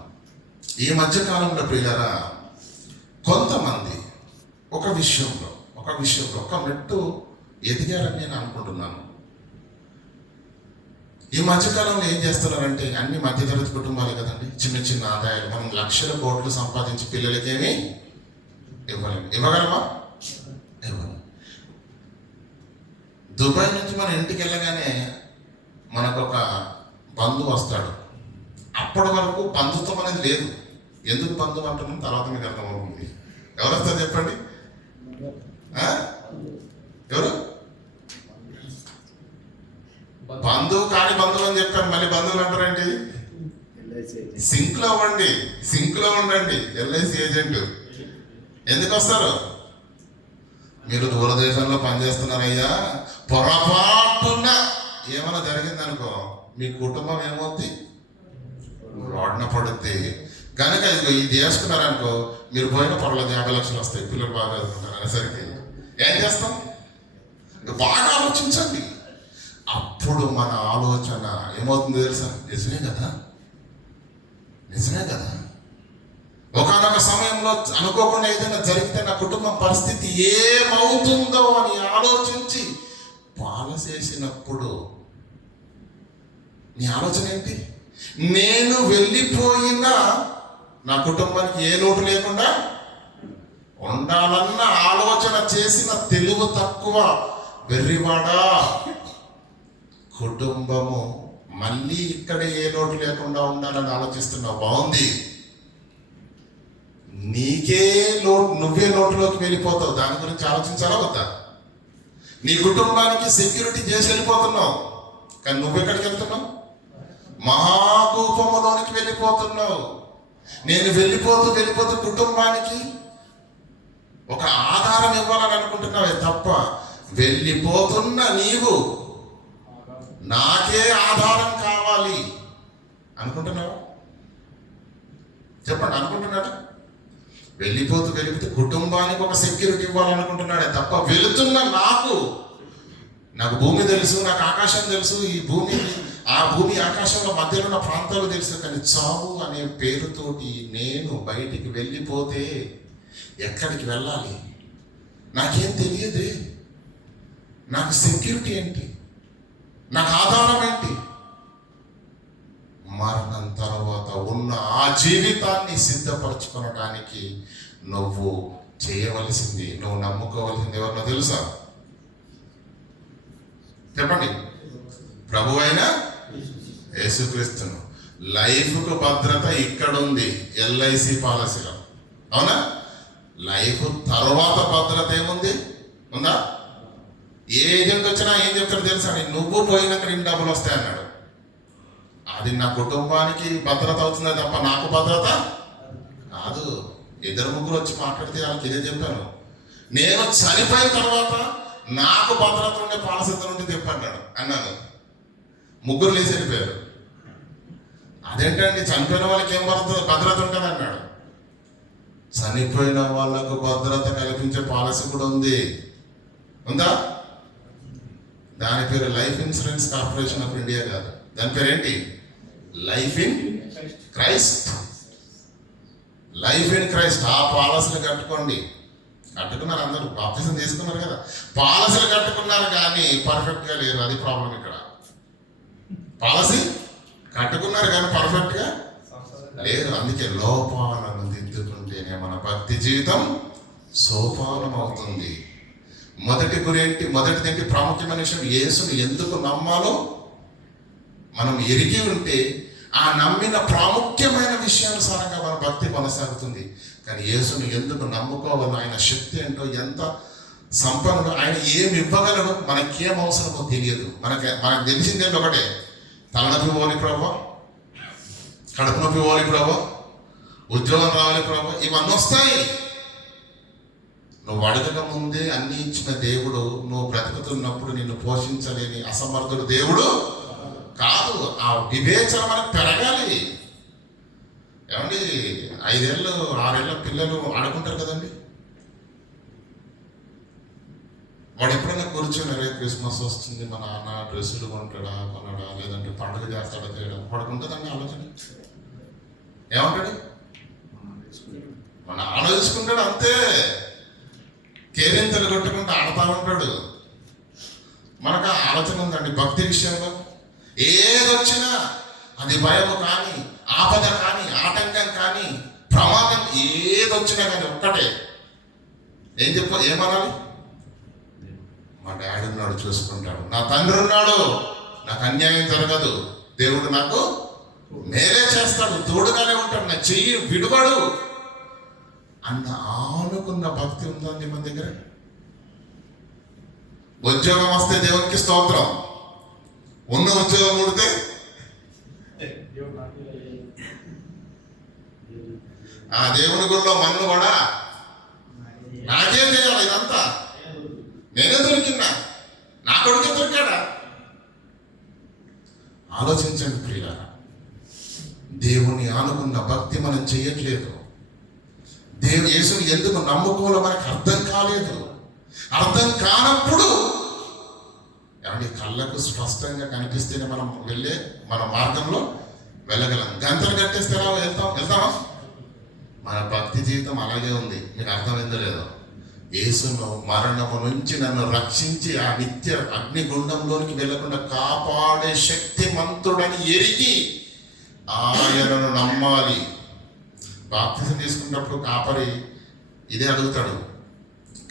ఈ మధ్యకాలంలో ప్రియులారా కొంతమంది ఒక విషయంలో ఒక మెట్టు ఎదిగారని నేను అనుకుంటున్నాను. ఈ మధ్యకాలంలో ఏం చేస్తున్నారంటే అన్ని మధ్యతరగతి కుటుంబాలే కదండి, చిన్న చిన్న ఆదాయాలు. మనం లక్షల కోట్లు సంపాదించి పిల్లలకేమి ఇవ్వలేము. ఇవ్వగలమా? ఇవ్వలేము. దుబాయ్ నుంచి మన ఇంటికి వెళ్ళగానే మనకు ఒక బంధువు వస్తాడు. అప్పటి వరకు బంధుత్వం అనేది లేదు. ఎందుకు బంధువు అంటున్నాం తర్వాత మీకు అర్థమవుతుంది. ఎవరు వస్తారు చెప్పండి? ఎవరు? బంధువు కాని బంధువు అని చెప్పాను, మళ్ళీ బంధువులు అంటారండి. సింక్ లో ఉండండి ఎల్ఐసి ఏజెంట్. ఎందుకు వస్తారు? మీరు దూరదేశంలో పనిచేస్తున్నారయ్యా, పొరపాటున ఏమైనా జరిగిందనుకో మీ కుటుంబం ఏమవుద్ది? రోడ్న పడుద్ది. కనుక ఇది చేసుకున్నారనుకో మీరు పోయిన పర్వాలేదు 50 లక్షలు వస్తాయి, పిల్లలు బాగా చదువుకుంటారు అనేసరికి ఏం చేస్తాం? బాగా ఆలోచించండి. అప్పుడు మన ఆలోచన ఏమవుతుంది తెలుసా? నిజమే కదా. ఒకనొక సమయంలో అనుకోకుండా ఏదైనా జరిగితే నా కుటుంబం పరిస్థితి ఏమవుతుందో అని ఆలోచించి పాలసేసినప్పుడు నీ ఆలోచన ఏంటి? నేను వెళ్ళిపోయినా నా కుటుంబానికి ఏ లోటు లేకుండా ఉండాలన్న ఆలోచన చేసిన తెలివి తక్కువ వెర్రివాడా. కుటుంబము మళ్ళీ ఇక్కడే ఏ లోటు లేకుండా ఉండాలని ఆలోచిస్తున్నావు, బాగుంది. నీకే లోటు, నువ్వే లోటులోకి వెళ్ళిపోతావు. దాని గురించి ఆలోచించాలా వద్దా? నీ కుటుంబానికి సెక్యూరిటీ చేసి వెళ్ళిపోతున్నావు, కానీ నువ్వెక్కడికి వెళ్తున్నావు? మహాకూపములోనికి వెళ్ళిపోతున్నావు. నేను వెళ్ళిపోతూ కుటుంబానికి ఒక ఆధారం ఇవ్వాలని అనుకుంటున్నావే తప్ప, వెళ్ళిపోతున్న నీవు నాకే ఆధారం కావాలి అనుకుంటున్నావా? చెప్పండి, అనుకుంటున్నాడా? వెళ్ళిపోతూ కుటుంబానికి ఒక సెక్యూరిటీ ఇవ్వాలనుకుంటున్నాడే తప్ప, వెళుతున్న నాకు భూమి తెలుసు, నాకు ఆకాశం తెలుసు, ఆ భూమి ఆకాశంలో మధ్యలో ఉన్న ప్రాంతాలు తెలుసు, కానీ చావు అనే పేరుతోటి నేను బయటికి వెళ్ళిపోతే ఎక్కడికి వెళ్ళాలి? నాకేం తెలియదే. నాకు సెక్యూరిటీ ఏంటి? నాకు ఆధారం ఏంటి? మరణం తర్వాత ఉన్న ఆ జీవితాన్ని సిద్ధపరచుకోవడానికి నువ్వు చేయవలసింది, నువ్వు నమ్ముకోవలసింది ఎవరినో తెలుసా? చెప్పండి. ప్రభు అయిన యేసుక్రీస్తును. లైఫ్కు భద్రత ఇక్కడుంది ఎల్ఐసి పాలసీలో, అవునా? లైఫ్ తర్వాత భద్రత ఏముంది? ఉందా? ఏ ఏజెంట్ వచ్చినా ఏం చెప్తాడు తెలుసా? నువ్వు పోయినాక నీ డబ్బులు వస్తాయి అన్నాడు. అది నా కుటుంబానికి భద్రత అవుతుందే తప్ప నాకు భద్రత కాదు. 2-3 వచ్చి మాట్లాడితే వాళ్ళకి ఇదే చెప్పాను. నేను చనిపోయిన తర్వాత నాకు భద్రత ఉండే పాలసీ నుండి తెప్పన్నాడు అన్నాను. 3 లేచి వెళ్ళిపోయారు. అదేంటండి చనిపోయిన వాళ్ళకి ఏం భద్రత ఉంటుంది అన్నాడు. చనిపోయిన వాళ్ళకు భద్రత కల్పించే పాలసీ కూడా ఉంది. ఉందా? దాని పేరు life insurance corporation of India కాదు. దాని పేరు ఏంటి? Life in Christ. Life in Christ. ఆ పాలసీలు కట్టుకున్నారు అందరూ. బాప్తిజం తీసుకున్నారు కదా, పాలసీలు కట్టుకున్నారు కానీ పర్ఫెక్ట్గా లేరు. అది ప్రాబ్లం ఇక్కడ. పాలసీ కట్టుకున్నారు కానీ పర్ఫెక్ట్గా లేరు. అందుకే లోపాలను దిద్దుకుంటేనే మన భక్తి జీవితం సోపానం అవుతుంది. మొదటిదేంటి ప్రాముఖ్యమైన విషయం? యేసుని ఎందుకు నమ్మాలో మనం ఎరిగి ఉంటే ఆ నమ్మిన ప్రాముఖ్యమైన విషయానుసారంగా మన భక్తి కొనసాగుతుంది. కానీ యేసుని ఎందుకు నమ్ముకోవాలో, ఆయన శక్తి ఏంటో, ఎంత సంపన్నుడు. ఆయన ఏమి ఇవ్వగలడు, మనకేం అవసరమో తెలియదు. మనకు తెలిసిందేంటి ఒకటే, తలనొప్పి పోవాలి ప్రభా, కడుపు నొప్పి పోవాలి ప్రభా, ఉద్యోగం రావాలి ప్రభా, ఇవన్నీ వస్తాయి. నువ్వు అడగక ముందే అన్ని ఇచ్చిన దేవుడు నువ్వు బ్రతుకుతున్నప్పుడు నిన్ను పోషించలేని అసమర్థుడు దేవుడు కాదు. ఆ వివేచన మనకు పెరగాలి. ఏమండి 5 ఏళ్ళు 6 ఏళ్ళ పిల్లలు ఆడుకుంటారు కదండి. వాడు ఎప్పుడైనా కూర్చొని రే క్రిస్మస్ వస్తుంది, మా నాన్న డ్రెస్సులు కొనడా లేదంటే పండుగ చేస్తాడా చేయడం, వాడికి ఉంటుందండి ఆలోచన. ఏమంటాడు, మన ఆలోచించుకుంటాడు అంతే. కేరింతలు కొట్టుకుంటూ ఆడుతూ ఉంటాడు. మనకు ఆలోచన ఉందండి భక్తి విషయంలో. ఏదొచ్చినా అది భయము కానీ, ఆపద కానీ, ఆటంకం కానీ, ప్రమాదం ఏదొచ్చినా కానీ ఒక్కటే ఏమనాలి, మా డాడీ ఉన్నాడు చూసుకుంటాడు, నా తండ్రి ఉన్నాడు, నాకు అన్యాయం జరగదు, దేవుడు నాకు మేలే చేస్తాడు, తోడుగానే ఉంటాడు, నా చెయ్యి విడువడు అన్న ఆనుకున్న భక్తి ఉందండి మన దగ్గర. ఉద్యోగం వస్తే దేవునికి స్తోత్రం, ఉన్న ఉద్యోగం ఉడితే ఆ దేవుని గుడిలో మన్ను కూడా నాకేం చేయాలి, ఇదంతా నేనే దొరికినా, నా కొడుకే దొరికాడా. ఆలోచించండి ప్రియులారా, దేవుని ఆనుకున్న భక్తి మనం చేయట్లేదు. యేసుని ఎందుకు నమ్ముకోవాలో మనకు అర్థం కాలేదు. అర్థం కానప్పుడు ఏమంటే కళ్ళకు స్పష్టంగా కనిపిస్తేనే మనం మన మార్గంలో వెళ్ళగలం. గంటలు కట్టేస్తే వెళ్తామా? మన భక్తి జీవితం అలాగే ఉంది. మీకు అర్థమైందో లేదో, యేసును మరణము నుంచి నన్ను రక్షించి ఆ నిత్య అగ్నిగుండంలోనికి వెళ్లకుండా కాపాడే శక్తిమంతుడని ఎరిగి ఆయనను నమ్మాలి. బాప్తిసం తీసుకున్నప్పుడు కాపరి ఇదే అడుగుతాడు,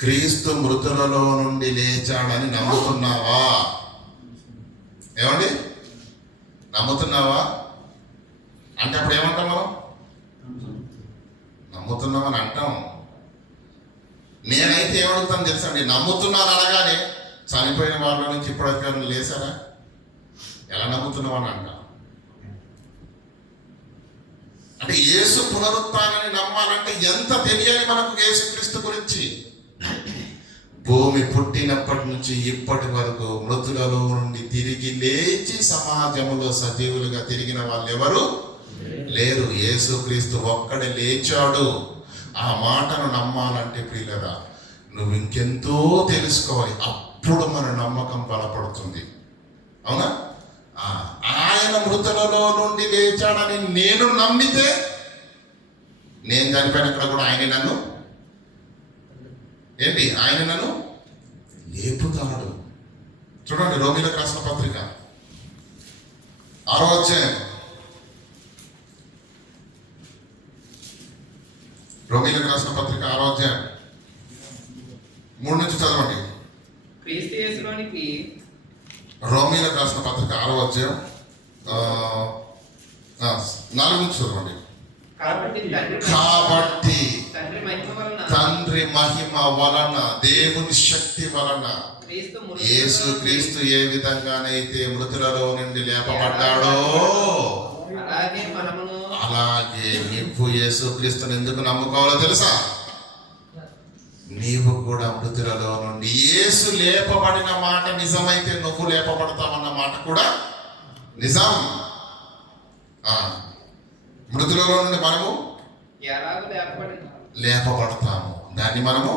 క్రీస్తు మృతులలో నుండి లేచాడని నమ్ముతున్నావా? ఏమండి, నమ్ముతున్నావా అంటే అప్పుడు ఏమంటాం మనం? నమ్ముతున్నామని అంటాం. నేనైతే ఏమడుగుతాను తెలుసా అండి, నమ్ముతున్నాను అనగానే చనిపోయిన వాళ్ళ నుంచి ఇప్పటికీ లేచారా, ఎలా నమ్ముతున్నామని అంటాం. అంటే యేసు పునరుత్థానాన్ని నమ్మాలంటే ఎంత తెలియాలి మనకు యేసుక్రీస్తు గురించి. భూమి పుట్టినప్పటి నుంచి ఇప్పటి వరకు మృతులలో నుండి తిరిగి లేచి సమాజంలో సజీవులుగా తిరిగిన వాళ్ళు ఎవరు లేరు. యేసుక్రీస్తు ఒక్కడే లేచాడు. ఆ మాటను నమ్మాలంటే ప్రియులరా నువ్వు ఇంకెంతో తెలుసుకోవాలి, అప్పుడు మన నమ్మకం బలపడుతుంది. అవునా? ఆయన మృతులలో నుండి లేచాడని నేను నమ్మితే, నేను చనిపోయినక్కడ కూడా ఆయన నన్ను లేపుతాడు. చూడండి రోమీలకు రాసిన పత్రిక 6వ అధ్యాయం, రోమీలకు రాసిన పత్రిక 6వ అధ్యాయం 3 నుంచి చదవండి. క్రీస్తు యేసులోనికి రోమీలకు రాసిన పత్రిక 6వ అధ్యాయం 4 నుంచి చదవండి. కాబట్టి తండ్రి మహిమ వలన, దేవుని శక్తి వలన యేసుక్రీస్తు ఏ విధంగానైతే మృతులలో నుండి లేపబడ్డాడో అలాగే నీవు యేసుక్రీస్తుని ఎందుకు నమ్ముకోవాలో తెలుసా? నీవు కూడా మృతులలో నుండి, యేసు లేపబడిన మాట నిజమైతే నువ్వు లేపబడతావన్న మాట కూడా నిజం. మృతులలో నుండి మనము లేపబడతాము, దాన్ని మనము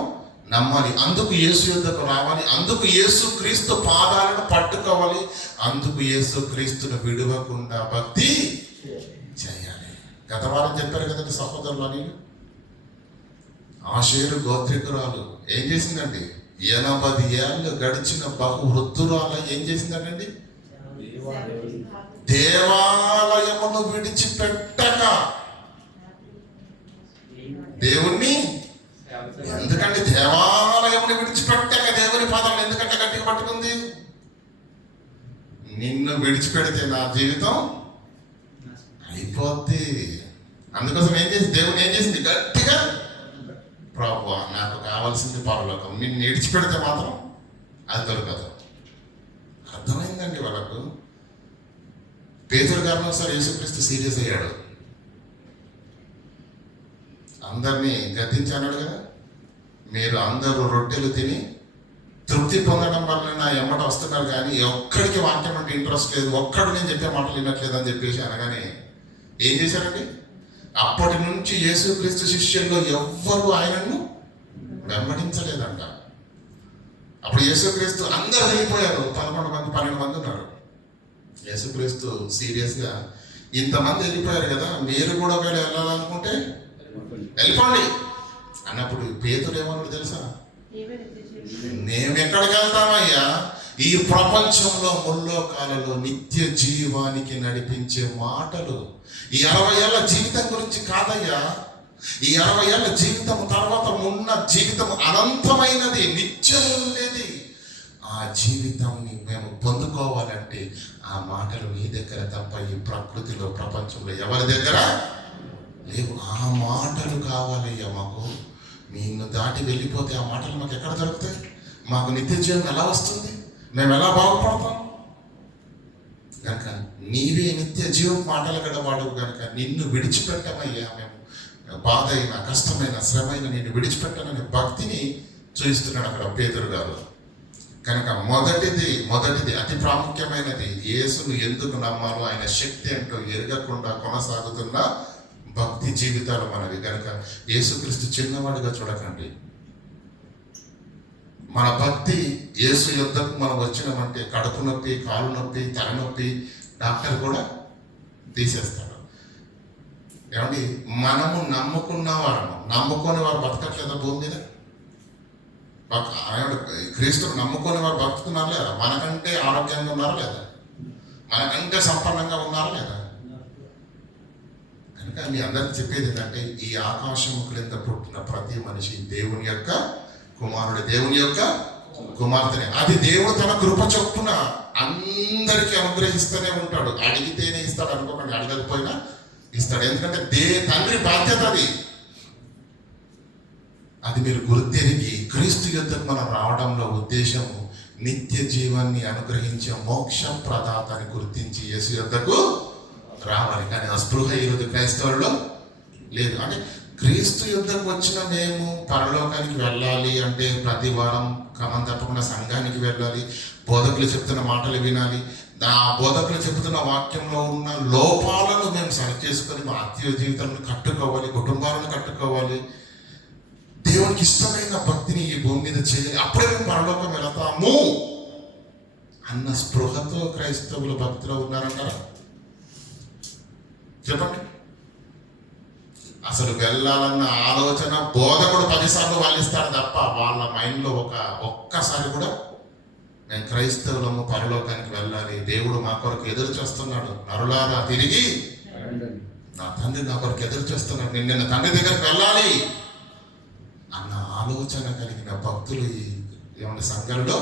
నమ్మాలి. అందుకు యేసు యొద్దకు రావాలి, అందుకు యేసుక్రీస్తు పాదాలను పట్టుకోవాలి, అందుకు యేసుక్రీస్తును విడవకుండా భక్తి చేయాలి. గత వారం చెప్పారు కదండి సహోదరులు, అని ఆషేరు గోత్రికురాలు ఏం చేసిందండి? 80 ఏళ్ళు గడిచిన బహు వృద్ధురాలు ఏం చేసిందండి? దేవాలయమును విడిచిపెట్టక దేవుణ్ణి, ఎందుకంటే దేవాలయమును విడిచిపెట్టక దేవుని పాదాలను ఎందుకంటే గట్టిగా పట్టుకుంది? నిన్ను విడిచిపెడితే నా జీవితం అయిపోద్ది. అందుకోసం దేవుని ఏం చేసింది? గట్టిగా ప్రభువా నాకు కావాల్సింది పరలోకం, నిన్ను విడిచిపెడితే మాత్రం అది దొరకదు. అర్థమైందండి వాళ్ళకు. పేతురు గారిని ఒకసారి యేసుక్రీస్తు సీరియస్ అయ్యాడు, అందరినీ గద్దించాడు కదా, మీరు అందరూ రొట్టెలు తిని తృప్తి పొందడం వల్ల నా ఎమ్మట వస్తున్నారు కానీ ఒక్కడికి వాక్యం అంటే ఇంట్రెస్ట్ లేదు, ఒక్కడు నేను చెప్పే మాటలు వినట్లేదు అని చెప్పేసి అనగానే ఏం చేశారండి? అప్పటి నుంచి యేసుక్రీస్తు శిష్యుల్లో ఎవ్వరూ ఆయనను వెంబడించలేదంట. అప్పుడు యేసుక్రీస్తు అందరూ వెళ్ళిపోయారు, 11 మంది 12 మంది ఉన్నారు. యేసుక్రీస్తు సీరియస్గా ఇంతమంది వెళ్ళిపోయారు కదా, మీరు కూడా ఒకవేళ వెళ్ళాలనుకుంటే వెళ్ళిపోండి అన్నప్పుడు పేతురు ఏమన్నాడు తెలుసా? మేము ఎక్కడికి వెళ్తామయ్యా, ఈ ప్రపంచంలో ముల్లోకాలలో నిత్య జీవానికి నడిపించే మాటలు, ఈ 60 ఏళ్ళ జీవితం గురించి కాదయ్యా. ఈ 60 ఏళ్ళ జీవితం తర్వాత ఉన్న జీవితం అనంతమైనది, నిత్యం ఉండేది. ఆ జీవితాన్ని మేము పొందుకోవాలంటే ఆ మాటలు నీ దగ్గర తప్ప ఈ ప్రకృతిలో ప్రపంచంలో ఎవరి దగ్గర లేవు. ఆ మాటలు కావాలయ్యా మాకు. నిన్ను దాటి వెళ్ళిపోతే ఆ మాటలు మాకు ఎక్కడ దొరుకుతాయి? మాకు నిత్య జీవం ఎలా వస్తుంది? మేము ఎలా బాగుపడతాం? కనుక నీవే నిత్య జీవం మాటలు గడవాడు కనుక నిన్ను విడిచిపెట్టమయ్యా, మేము బాధ అయిన కష్టమైన శ్రమైన నిన్ను విడిచిపెట్టనని భక్తిని చూపిస్తున్నాడు అక్కడ పేతురు గారు. కనుక మొదటిది అతి ప్రాముఖ్యమైనది, యేసును ఎందుకు నమ్మాలో ఆయన శక్తి ఏంటో ఎరగకుండా కొనసాగుతున్న భక్తి జీవితాలు మనవి. కనుక యేసుక్రీస్తు చిన్నవాడిగా చూడకండి. మన భక్తి యేసు యుద్ధకు మనం వచ్చినామంటే కడుపు నొప్పి, కాలు నొప్పి, తలనొప్పి డాక్టర్ కూడా తీసేస్తాడు. ఏమండి, మనము నమ్ముకున్న వారము, నమ్ముకొని వారు బతకట్లేదా భూమి మీద? క్రీస్తుని నమ్ముకొని వారు బతుకుతున్నారు లేదా? మనకంటే ఆరోగ్యంగా ఉన్నారా లేదా? మనకంటే సంపన్నంగా ఉన్నారా లేదా? కనుక మీ అందరికి చెప్పేది ఏంటంటే, ఈ ఆకాశము క్రింద పుట్టిన ప్రతి మనిషి దేవుని యొక్క కుమారుడు, దేవుని యొక్క కుమార్తెనే. అది దేవుడు తన కృప చొప్పున అందరికీ అనుగ్రహిస్తూనే ఉంటాడు. అడిగితేనే ఇస్తాడు అనుకోకండి, అడగకపోయినా ఇస్తాడు. ఎందుకంటే తండ్రి బాధ్యత అది మీరు గుర్తెరిగి క్రీస్తు యుద్ధకు మనం రావడంలో ఉద్దేశము నిత్య జీవాన్ని అనుగ్రహించే మోక్ష ప్రదాతని గుర్తించి యేసు యుద్ధకు రావాలి. కానీ అస్పృహ ఈరోజు క్రైస్తవుల్లో లేదు. అంటే క్రీస్తు యుద్ధకు వచ్చిన మేము పరలోకానికి వెళ్ళాలి అంటే ప్రతి వారం క్రమం తప్పకుండా సంఘానికి వెళ్ళాలి, బోధకులు చెప్తున్న మాటలు వినాలి, ఆ బోధకులు చెబుతున్న వాక్యంలో ఉన్న లోపాలను మేము సరి చేసుకొని మా ఆత్మీయ జీవితాలను కట్టుకోవాలి, కుటుంబాలను కట్టుకోవాలి, దేవునికి ఇష్టమైన భక్తిని ఈ భూమి మీద చేయాలి, అప్పుడే మేము పరలోకం వెళతాము అన్న స్పృహతో క్రైస్తవుల భక్తిలో ఉన్నారంటారా? చెప్పండి. అసలు వెళ్ళాలన్న ఆలోచన బోధకుడు 10 సార్లు వాళ్ళిస్తాడు తప్ప వాళ్ళ మైండ్లో ఒక్కసారి కూడా నేను క్రైస్తవులము పరలోకానికి వెళ్ళాలి, దేవుడు మా కొరకు ఎదురు చేస్తున్నాడు, నరులారా తిరిగి నా తండ్రి నా కొరకు ఎదురు చేస్తున్నాడు, నేను నిన్న తండ్రి దగ్గరికి వెళ్ళాలి అన్న ఆలోచన కలిగిన భక్తులు ఏమన్నా సంఘంలో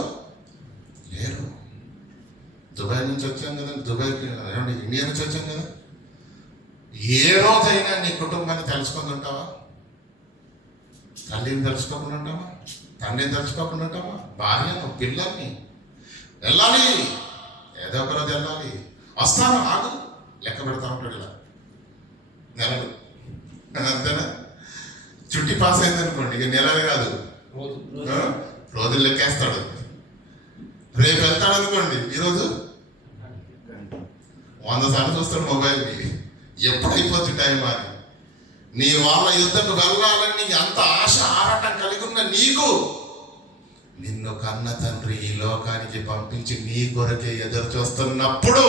లేరు. దుబాయ్ నుంచి వచ్చాం కదా, దుబాయ్కి ఏమంటే ఇండియా నుంచి వచ్చాం కదా, ఏ రోజైనా నీ కుటుంబాన్ని తెలుసుకొని ఉంటావా? తల్లిని తెలుసుకోకుండా ఉంటావా? తండ్రిని తెలుసుకోకుండా ఉంటావా? భార్యను, పిల్లల్ని? వెళ్ళాలి, ఏదో ఒక రోజు వెళ్ళాలి. వస్తాను, ఆగు, లెక్క పెడతా ఉంటాడు ఇలా నెలలు, అంతేనా? చుట్టి పాస్ అయింది అనుకోండి, ఇక నెలలు కాదు రోజులు లెక్కేస్తాడు. రేపు వెళ్తాడు అనుకోండి, ఈరోజు 100 సార్లు చూస్తాడు మొబైల్ని, ఎప్పుడైపోతుంది టైం అని. నీ వాళ్ళ యుద్ధకు వెళ్ళాలని అంత ఆశ ఆరాటం కలిగి ఉన్న నీకు నిన్ను కన్న తండ్రి ఈ లోకానికి పంపించి నీ కొరకే ఎదురు చూస్తున్నప్పుడు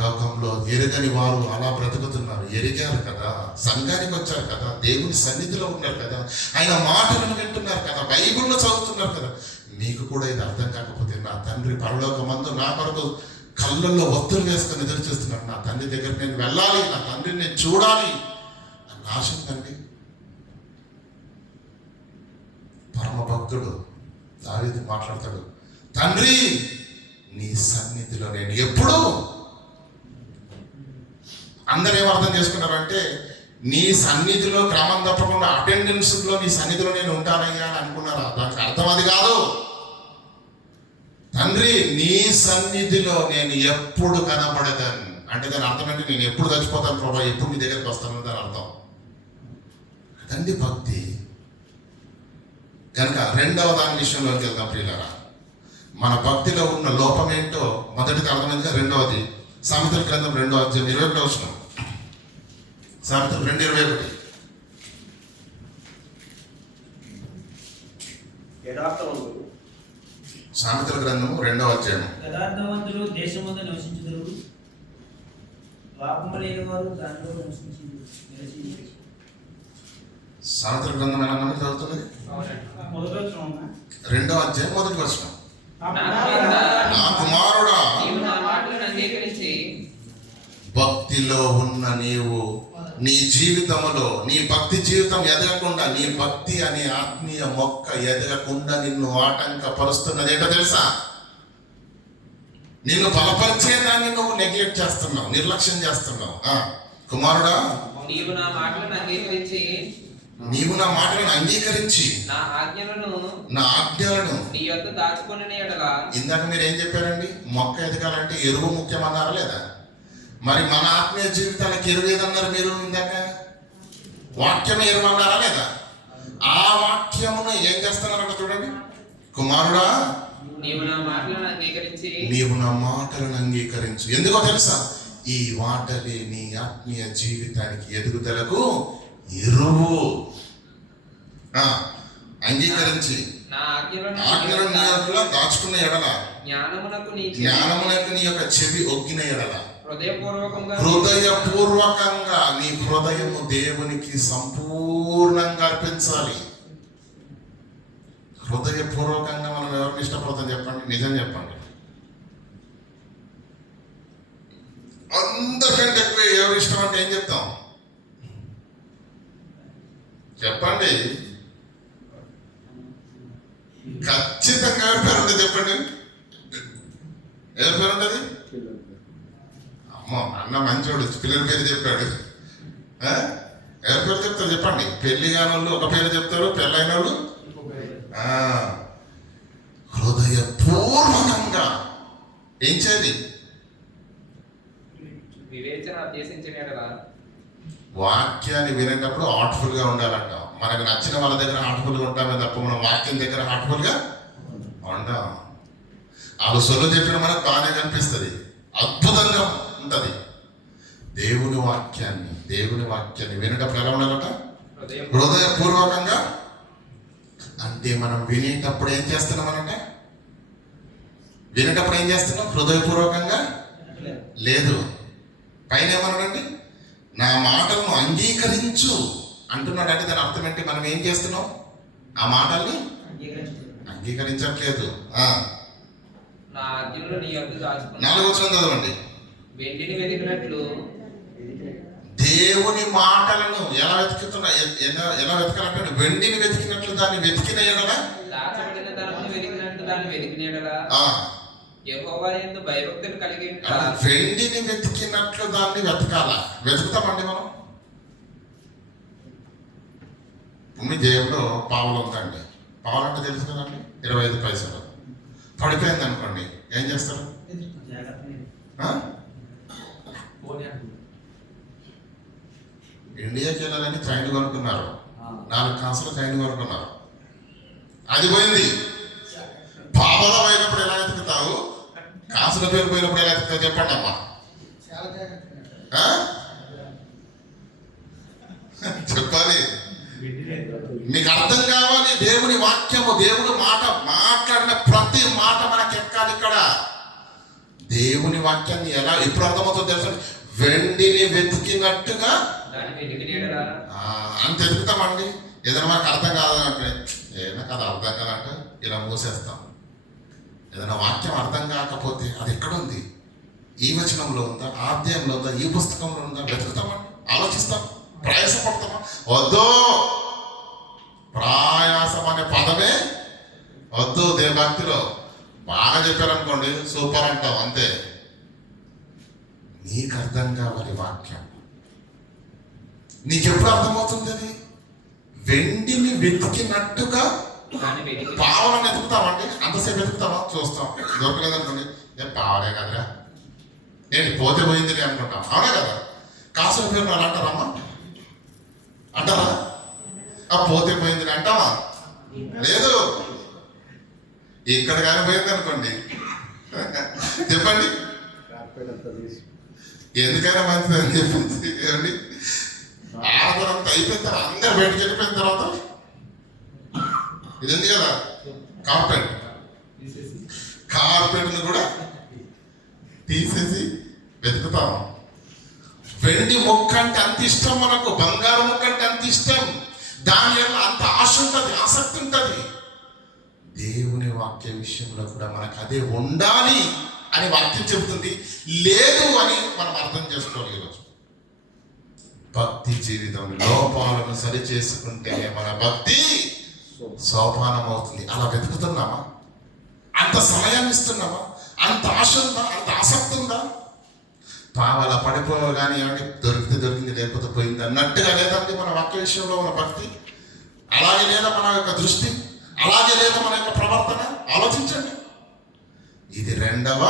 లోకంలో ఎరగని వారు అలా బ్రతుకుతున్నారు. ఎరిగారు కదా, సంఘానికి వచ్చారు కదా, దేవుని సన్నిధిలో ఉన్నారు కదా, ఆయన మాటలను వింటున్నారు కదా, బైబిల్లో చదువుతున్నారు కదా. మీకు కూడా ఇది అర్థం కాకపోతే నా తండ్రి పరలోకమందు నా కొరకు కళ్ళల్లో ఒత్తులు వేసుకొని ఎదురు చూస్తున్నాడు. నా తండ్రి దగ్గర నేను వెళ్ళాలి, నా తండ్రిని నేను చూడాలి అన్న ఆశ తండ్రి. పరమ భక్తుడు దావీదు మాట్లాడతాడు, తండ్రి నీ సన్నిధిలో నేను ఎప్పుడు. అందరూ ఏం అర్థం చేసుకున్నారంటే నీ సన్నిధిలో క్రమం తప్పకుండా అటెండెన్స్లో నీ సన్నిధిలో నేను ఉంటానయ్యా అని అనుకున్నారా? దానికి అర్థం అది కాదు. తండ్రి నీ సన్నిధిలో నేను ఎప్పుడు కనపడతాను అంటే దాని అర్థం ఏంటి? నేను ఎప్పుడు చచ్చిపోతాను ప్రభా, ఎప్పుడు నీ దగ్గరికి వస్తాను దాని అర్థం. అదండి భక్తి. కనుక రెండవ దాని విషయంలోకి వెళ్దాం ప్రియులారా. మన భక్తిలో ఉన్న లోపం ఏంటో మొదటిది అర్థమైందిగా. రెండవది సామెతల గ్రంథం 2వ అధ్యాయం 21వ వచనం. సామెతలు 2:21. యథార్థవంతుడు సామెతల గ్రంథము 2వ అధ్యాయం. యథార్థవంతులు దేశమందు నివసించుదురు, పాపము లేని వారు దానిలో నివసించుదురు. సామెతల గ్రంథం ఎలా మనం చదువుతున్నది? 2వ అధ్యాయం 1వ వచనం. నా కుమారుడా, నీవు నా మాటలను అంగీకరించి భక్తిలో ఉన్న నీవు నీ జీవితంలో నీ భక్తి జీవితం ఎదగకుండా, నీ భక్తి అనే ఆత్మీయ మొక్క ఎదగకుండా నిన్ను ఆటంకపరుస్తున్నది ఏంటో తెలుసా? నిన్ను బలపరిచేదాన్ని నువ్వు నెగ్లెక్ట్ చేస్తున్నావు, నిర్లక్ష్యం చేస్తున్నావు. కుమారుడా, నీవు నా మాటలను అంగీకరించి నీవు నా మాటలను అంగీకరించి నా ఆజ్ఞలను నీ యొద్ద దాచుకొనిన యెడల. ఇందాక మీరు ఏం చెప్పారండి? మొక్క ఎదగాలంటే ఎరువు ముఖ్యమన్నారా లేదా? మరి మన ఆత్మీయ జీవితాలకు ఎరువు ఏదన్నారు మీరు ఇందాక? వాక్యం ఎరువు అన్నారా లేదా? ఆ వాక్యమును ఏం చేస్తున్నారంట చూడండి. కుమారుడా, నీవు నా మాటలను అంగీకరించు. ఎందుకో తెలుసా? ఈ మాటలే నీ ఆత్మీయ జీవితానికి ఎదుగుదలకు ఎరువు. అంగీకరించి నా ఆజ్ఞలను ఆజ్ఞలను దాచుకున్న ఎడల, జ్ఞానమునకు నీ యొక్క చెవి ఒగ్గిన ఎడల, హృదయపూర్వకంగా నీ హృదయము దేవునికి సంపూర్ణంగా అర్పించాలి. హృదయపూర్వకంగా మనం ఎవరిని ఇష్టపడతాం చెప్పండి? నిజం చెప్పండి. అందరికంటే ఎక్కువ ఎవరు ఇష్టం అంటే ఏం చెప్తాం? చెప్పండి. ఖచ్చితంగా ఎవరి పేరు ఉంటుంది చెప్పండి? ఎవరి పేరు ఉంటుంది? అమ్మో, అన్న మంచోడు, పిల్లల పేరు చెప్పాడు. ఎవరి పేరు చెప్తారు చెప్పండి? పెళ్లి కాని వాళ్ళు ఒక పేరు చెప్తారు, పెళ్ళైన వాళ్ళు హృదయపూర్వకంగా ఏం చేయాలి? వివేచన అభ్యసించిన యెడల. వాక్యాన్ని వినేటప్పుడు హార్ట్ఫుల్ గా ఉండాలంట. మనకు నచ్చిన వాళ్ళ దగ్గర హార్ట్ఫుల్ గా ఉంటామే తప్ప మనం వాక్యం దగ్గర హార్ట్ఫుల్ గా ఉంటాం. వాళ్ళు సొల్లు చెప్పిన మనకు బాగానే కనిపిస్తుంది, అద్భుతంగా ఉంటది. దేవుని వాక్యాన్ని వినేటప్పుడు ఎలా ఉండాలంట? హృదయపూర్వకంగా. అంటే మనం వినేటప్పుడు ఏం చేస్తున్నామనంటే, వినేటప్పుడు ఏం చేస్తున్నాం? హృదయపూర్వకంగా లేదు. పైన ఏమన్నాడండి? నా మాటలను అంగీకరించు అంటున్నాడు. అంటే దాని అర్థం ఏంటి? మనం ఏం చేస్తున్నాం? ఆ మాటల్ని అంగీకరించట్లేదు. నా ఆజ్ఞలను నీ యొద్ద దాచుకున్నాను. 4వ వచనం చదవండి. వెండిని వెతికినట్లు దేవుని మాటలను ఎలా వెతకాలంటే వెండిని వెతికినట్లు దాన్ని వెతికిన ఎడల, దాచబడిన ధనమును వెతికినట్లు దాన్ని వెతికిన యెడల యెహోవా యందు భయభక్తులు కలిగి వెండిని వెతికినట్లు దాన్ని వెతుకుతామండి మనం. మీ జేబులో పావులు ఉందండి. పావులు అంటే తెలుసు కదండి, 25 పైసలు. పడిపోయింది అనుకోండి, ఏం చేస్తారు? ఇండియాకి వెళ్ళాలని చైన్ కొనుక్కున్నారు, 4 కాసులు చైన్ కొనుక్కున్నారు, అది పోయింది. పావలం అయినప్పుడు ఎలా వెతుకుతావు? కాసుల పేరు పోయినప్పుడు ఎలా వెతుకుతావు చెప్పండి అమ్మా. చెప్పాలి, మీకు అర్థం కావాలి. దేవుని వాక్యము, దేవుడు మాట్లాడిన ప్రతి మాట మనకి ఎక్కాలి. ఇక్కడ దేవుని వాక్యాన్ని ఎలా ఇప్పుడు అర్థమవుతుందో తెలుసు? వెండిని వెతికినట్టుగా అంత వెతుకుతామండి. ఏదైనా మనకు అర్థం కాదంటే, ఏదైనా కదా అర్థం కాదంటే ఇలా మూసేస్తాం. ఏదైనా వాక్యం అర్థం కాకపోతే అది ఎక్కడుంది? ఈ వచనంలో ఉందా, ఆ అధ్యాయంలో ఉందా, ఈ పుస్తకంలో ఉందా? వెతుకుతామండి, ఆలోచిస్తాం, ప్రయాసపడతామా? వద్దు, ప్రయాసం అనే పదమే వద్దు. దేవభక్తిలో బాగా చెప్పారనుకోండి, సూపర్ అంటాం అంతే. నీకు అర్థం కావాలి వాక్యం. నీకెప్పుడు అర్థమవుతుంది అది? వెండిని వెతికినట్టుగా దాన్ని వెలికి పావలను వెతుకుతామండి. అంతసేపు వెతుకుతామా? చూస్తాం, దొరకలేదనుకోండి, పావలే కదరా, ఏంటి పోతే పోయింది అనుకుంటాం. అవునా కదా? కాసుల పేరు అలా అంటారమ్మా, అంటారా? ఆ పోతే పోయింది అంటావా? లేదు. ఇక్కడ కానీ పోయింది అనుకోండి, చెప్పండి, ఎందుకైనా మంచిది అని చెప్పేసి ఏమండి, ఆడదంతా అయిపోయిన తర్వాత అందరు బయటకు వెళ్ళిపోయిన తర్వాత ఇది ఉంది కదా కార్పెట్ని కూడా తీసేసి వెతుకుతాం. వెండి మొక్క అంటే అంత ఇష్టం మనకు, బంగారు మొక్క అంటే అంత ఇష్టం, దాని వల్ల అంత ఆశ ఉంటుంది, ఆసక్తి ఉంటుంది. దేవుని వాక్య విషయంలో కూడా మనకు అదే ఉండాలి అని వాక్యం చెబుతుంది. లేదు అని మనం అర్థం చేసుకోవాలి. ఈరోజు భక్తి జీవితం లోపాలను సరి చేసుకుంటేనే మన భక్తి సోపానం అవుతుంది. అలా వెతుకుతున్నామా? అంత సమయాన్ని ఇస్తున్నామా? అంత ఆశ ఉందా? అంత ఆసక్తి ఉందా? పావలా పడిపోవా కానీ ఏమంటే దొరికితే దొరికింది, లేకపోతే పోయింది అన్నట్టుగా లేదండి మన వాక్య విషయంలో ఉన్న భక్తి. అలాగే లేదా మన యొక్క దృష్టి, అలాగే లేదా మన యొక్క ప్రవర్తన. ఆలోచించండి. ఇది రెండవ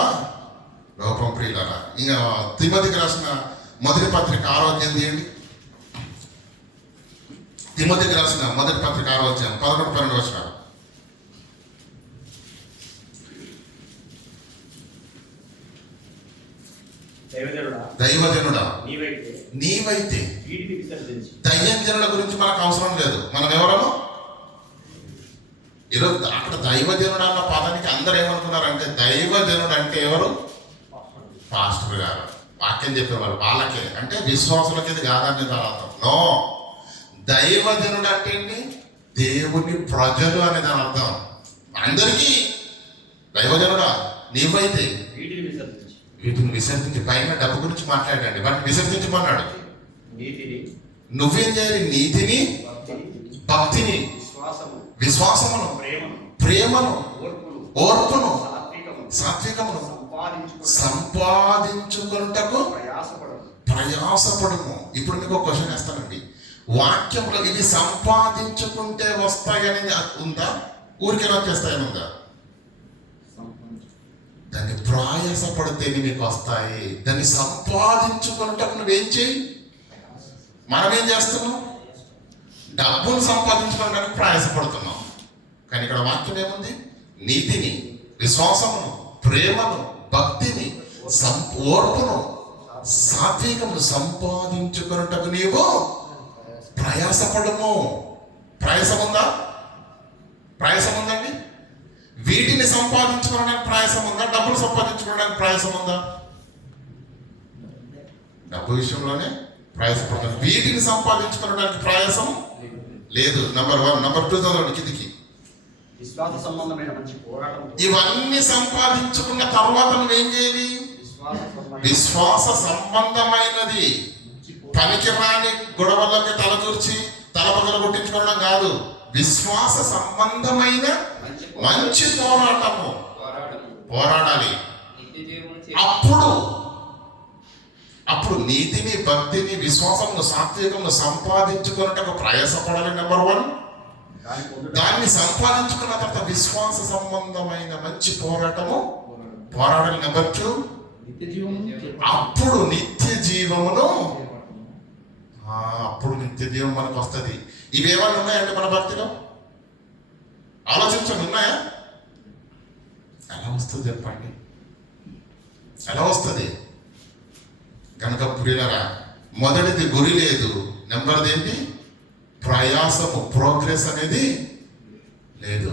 లోపం ప్రియులారా. ఇంకా తిమోతికి రాసిన మొదటి పత్రిక 6వ అధ్యాయం తీయండి. తిమోతికి రాసిన మొదటి పత్రిక 6వ అధ్యాయం 11-12 వచనాలు. దైవజనుడా నీవైతే దయ్యంజనుల గురించి మనకు అవసరం లేదు. మనం ఎవరము? ఈరోజు అక్కడ దైవజనుడు అన్న పదానికి అందరు ఏమనుకున్నారంటే, దైవజనుడు అంటే ఎవరు? పాస్టర్ గారు వాక్యం చెప్పేవాళ్ళు, వాళ్ళకే అంటే విశ్వాసులకి ఇది కాదని దాని నో. దైవజనుడు అంటే ఏంటి? దేవుని ప్రజలు అనే దాని అర్థం. అందరికీ దైవజనుడా నీవైతే వీటిని విసర్జించి, పైన డబ్బు గురించి మాట్లాడండి, వాటిని విసర్జించమన్నాడు. నువ్వేం చేయాలి? నీతిని, భక్తిని, విశ్వాసమును, ప్రేమను, ఓర్పును, సాత్వికమును సంపాదించుకొనుటకు ప్రయాసపడము. ఇప్పుడు మీకు ఒక క్వశ్చన్ వేస్తానండి. వాక్యంలో ఇవి సంపాదించుకుంటే వస్తాయని ఉందా? ఊరికెలా వచ్చేస్తాయని ఉందా? దాన్ని ప్రయాసపడితేనే మీకు వస్తాయి. దాన్ని సంపాదించుకున్నట్టు నువ్వేం చేయి? మనం ఏం చేస్తున్నాం? డబ్బును సంపాదించుకోవడానికి ప్రయాసపడుతున్నాం. కానీ ఇక్కడ వాక్యం ఏముంది? నీతిని, విశ్వాసమును, ప్రేమను, భక్తిని, ఓర్పును, సాత్వికమును సంపాదించుకున్నట్టు నీవు ప్రయాసపడము. ప్రయాసం ఉందా? ప్రయాసం ఉందండి. వీటిని సంపాదించుకోవడానికి ప్రయాసం ఉందా? డబ్బులు సంపాదించుకోవడానికి ప్రయాసం ఉందా? డబ్బు విషయంలోనే ప్రయాసపడతాం. వీటిని సంపాదించుకోవడానికి ప్రయాసం లేదు. నంబర్ 1. నంబర్ 2 చదవండి కిందికి. విశ్వాస సంబంధమైన మంచి పోరాటం. ఇవన్నీ సంపాదించుకున్న తర్వాత నువ్వేం చేయాలి? విశ్వాస సంబంధమైనది. పనికి రాని గొడవల్లోకి తలదూర్చి తలపగల కొట్టించుకోవడం కాదు. విశ్వాస సంబంధమైన మంచి పోరాటము పోరాడాలి. అప్పుడు నీతిని, భక్తిని, విశ్వాసమును, సాత్వికమును సంపాదించుకున్నట్టు ప్రయాసపడాలి. నెంబర్ 1. దాన్ని సంపాదించుకున్న తర్వాత విశ్వాస సంబంధమైన మంచి పోరాటము పోరాడాలి. నెంబర్ 2. అప్పుడు నిత్య జీవమును, అప్పుడు నిత్య జీవం మనకు వస్తుంది. ఇవేమన్నా ఉన్నాయండి మన భక్తిలో? ఆలోచించండి, ఉన్నాయా? ఎలా వస్తుంది చెప్పండి? ఎలా వస్తుంది? కనుక ప్రియులారా, మొదటిది గురి లేదు. నెంబర్ది ఏంటి? ప్రయాసము, ప్రోగ్రెస్ అనేది లేదు.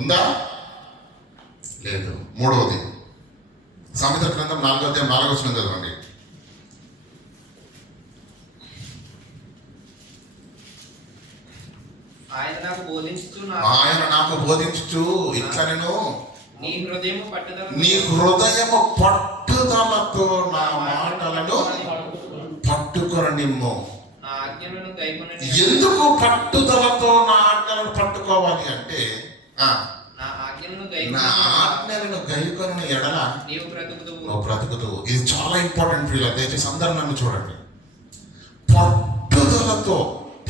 ఉందా? లేదు. 3వది సామెతల గ్రంథం 4వ అధ్యాయం 4వ వచనం చదవండి. ఆయన నాకు బోధించుచు ఇట్లా నేను నీ హృదయము పట్టుదలతో నా మాటలను పట్టుకొని నిమ్ము. ఎందుకు పట్టుదలతో నా ఆజ్ఞలను పట్టుకోవాలి అంటే, నా ఆజ్ఞలను గైకొని ఎడల నువ్వు బ్రతుకుతూ. ఇది చాలా ఇంపార్టెంట్. దయచేసి అందరూ నన్ను చూడండి. పట్టుదలతో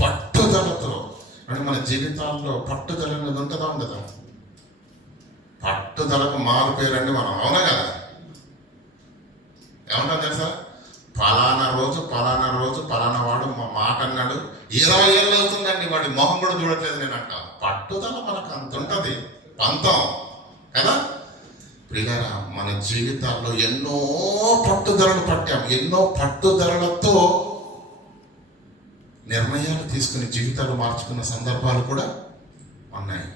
పట్టుదలతో అంటే మన జీవితాల్లో పట్టుదల అనేది ఉంటుందా ఉండదా? పట్టుదలకు మారు పేరండి మనం, అవునా కదా? ఏమంటాం తెలుసా? పలానా రోజు పలానా వాడు మా మాట అన్నాడు, 20 ఏళ్ళు అవుతుందండి, వాడి మొహం కూడా చూడట్లేదు నేను అంట. పట్టుదల మనకు అంత ఉంటుంది, పంతం కదా ప్రియులారా. మన జీవితాల్లో ఎన్నో పట్టుదలలు పట్టాం, ఎన్నో పట్టుదలలతో నిర్ణయాలు తీసుకుని జీవితాలు మార్చుకున్న సందర్భాలు కూడా ఉన్నాయి.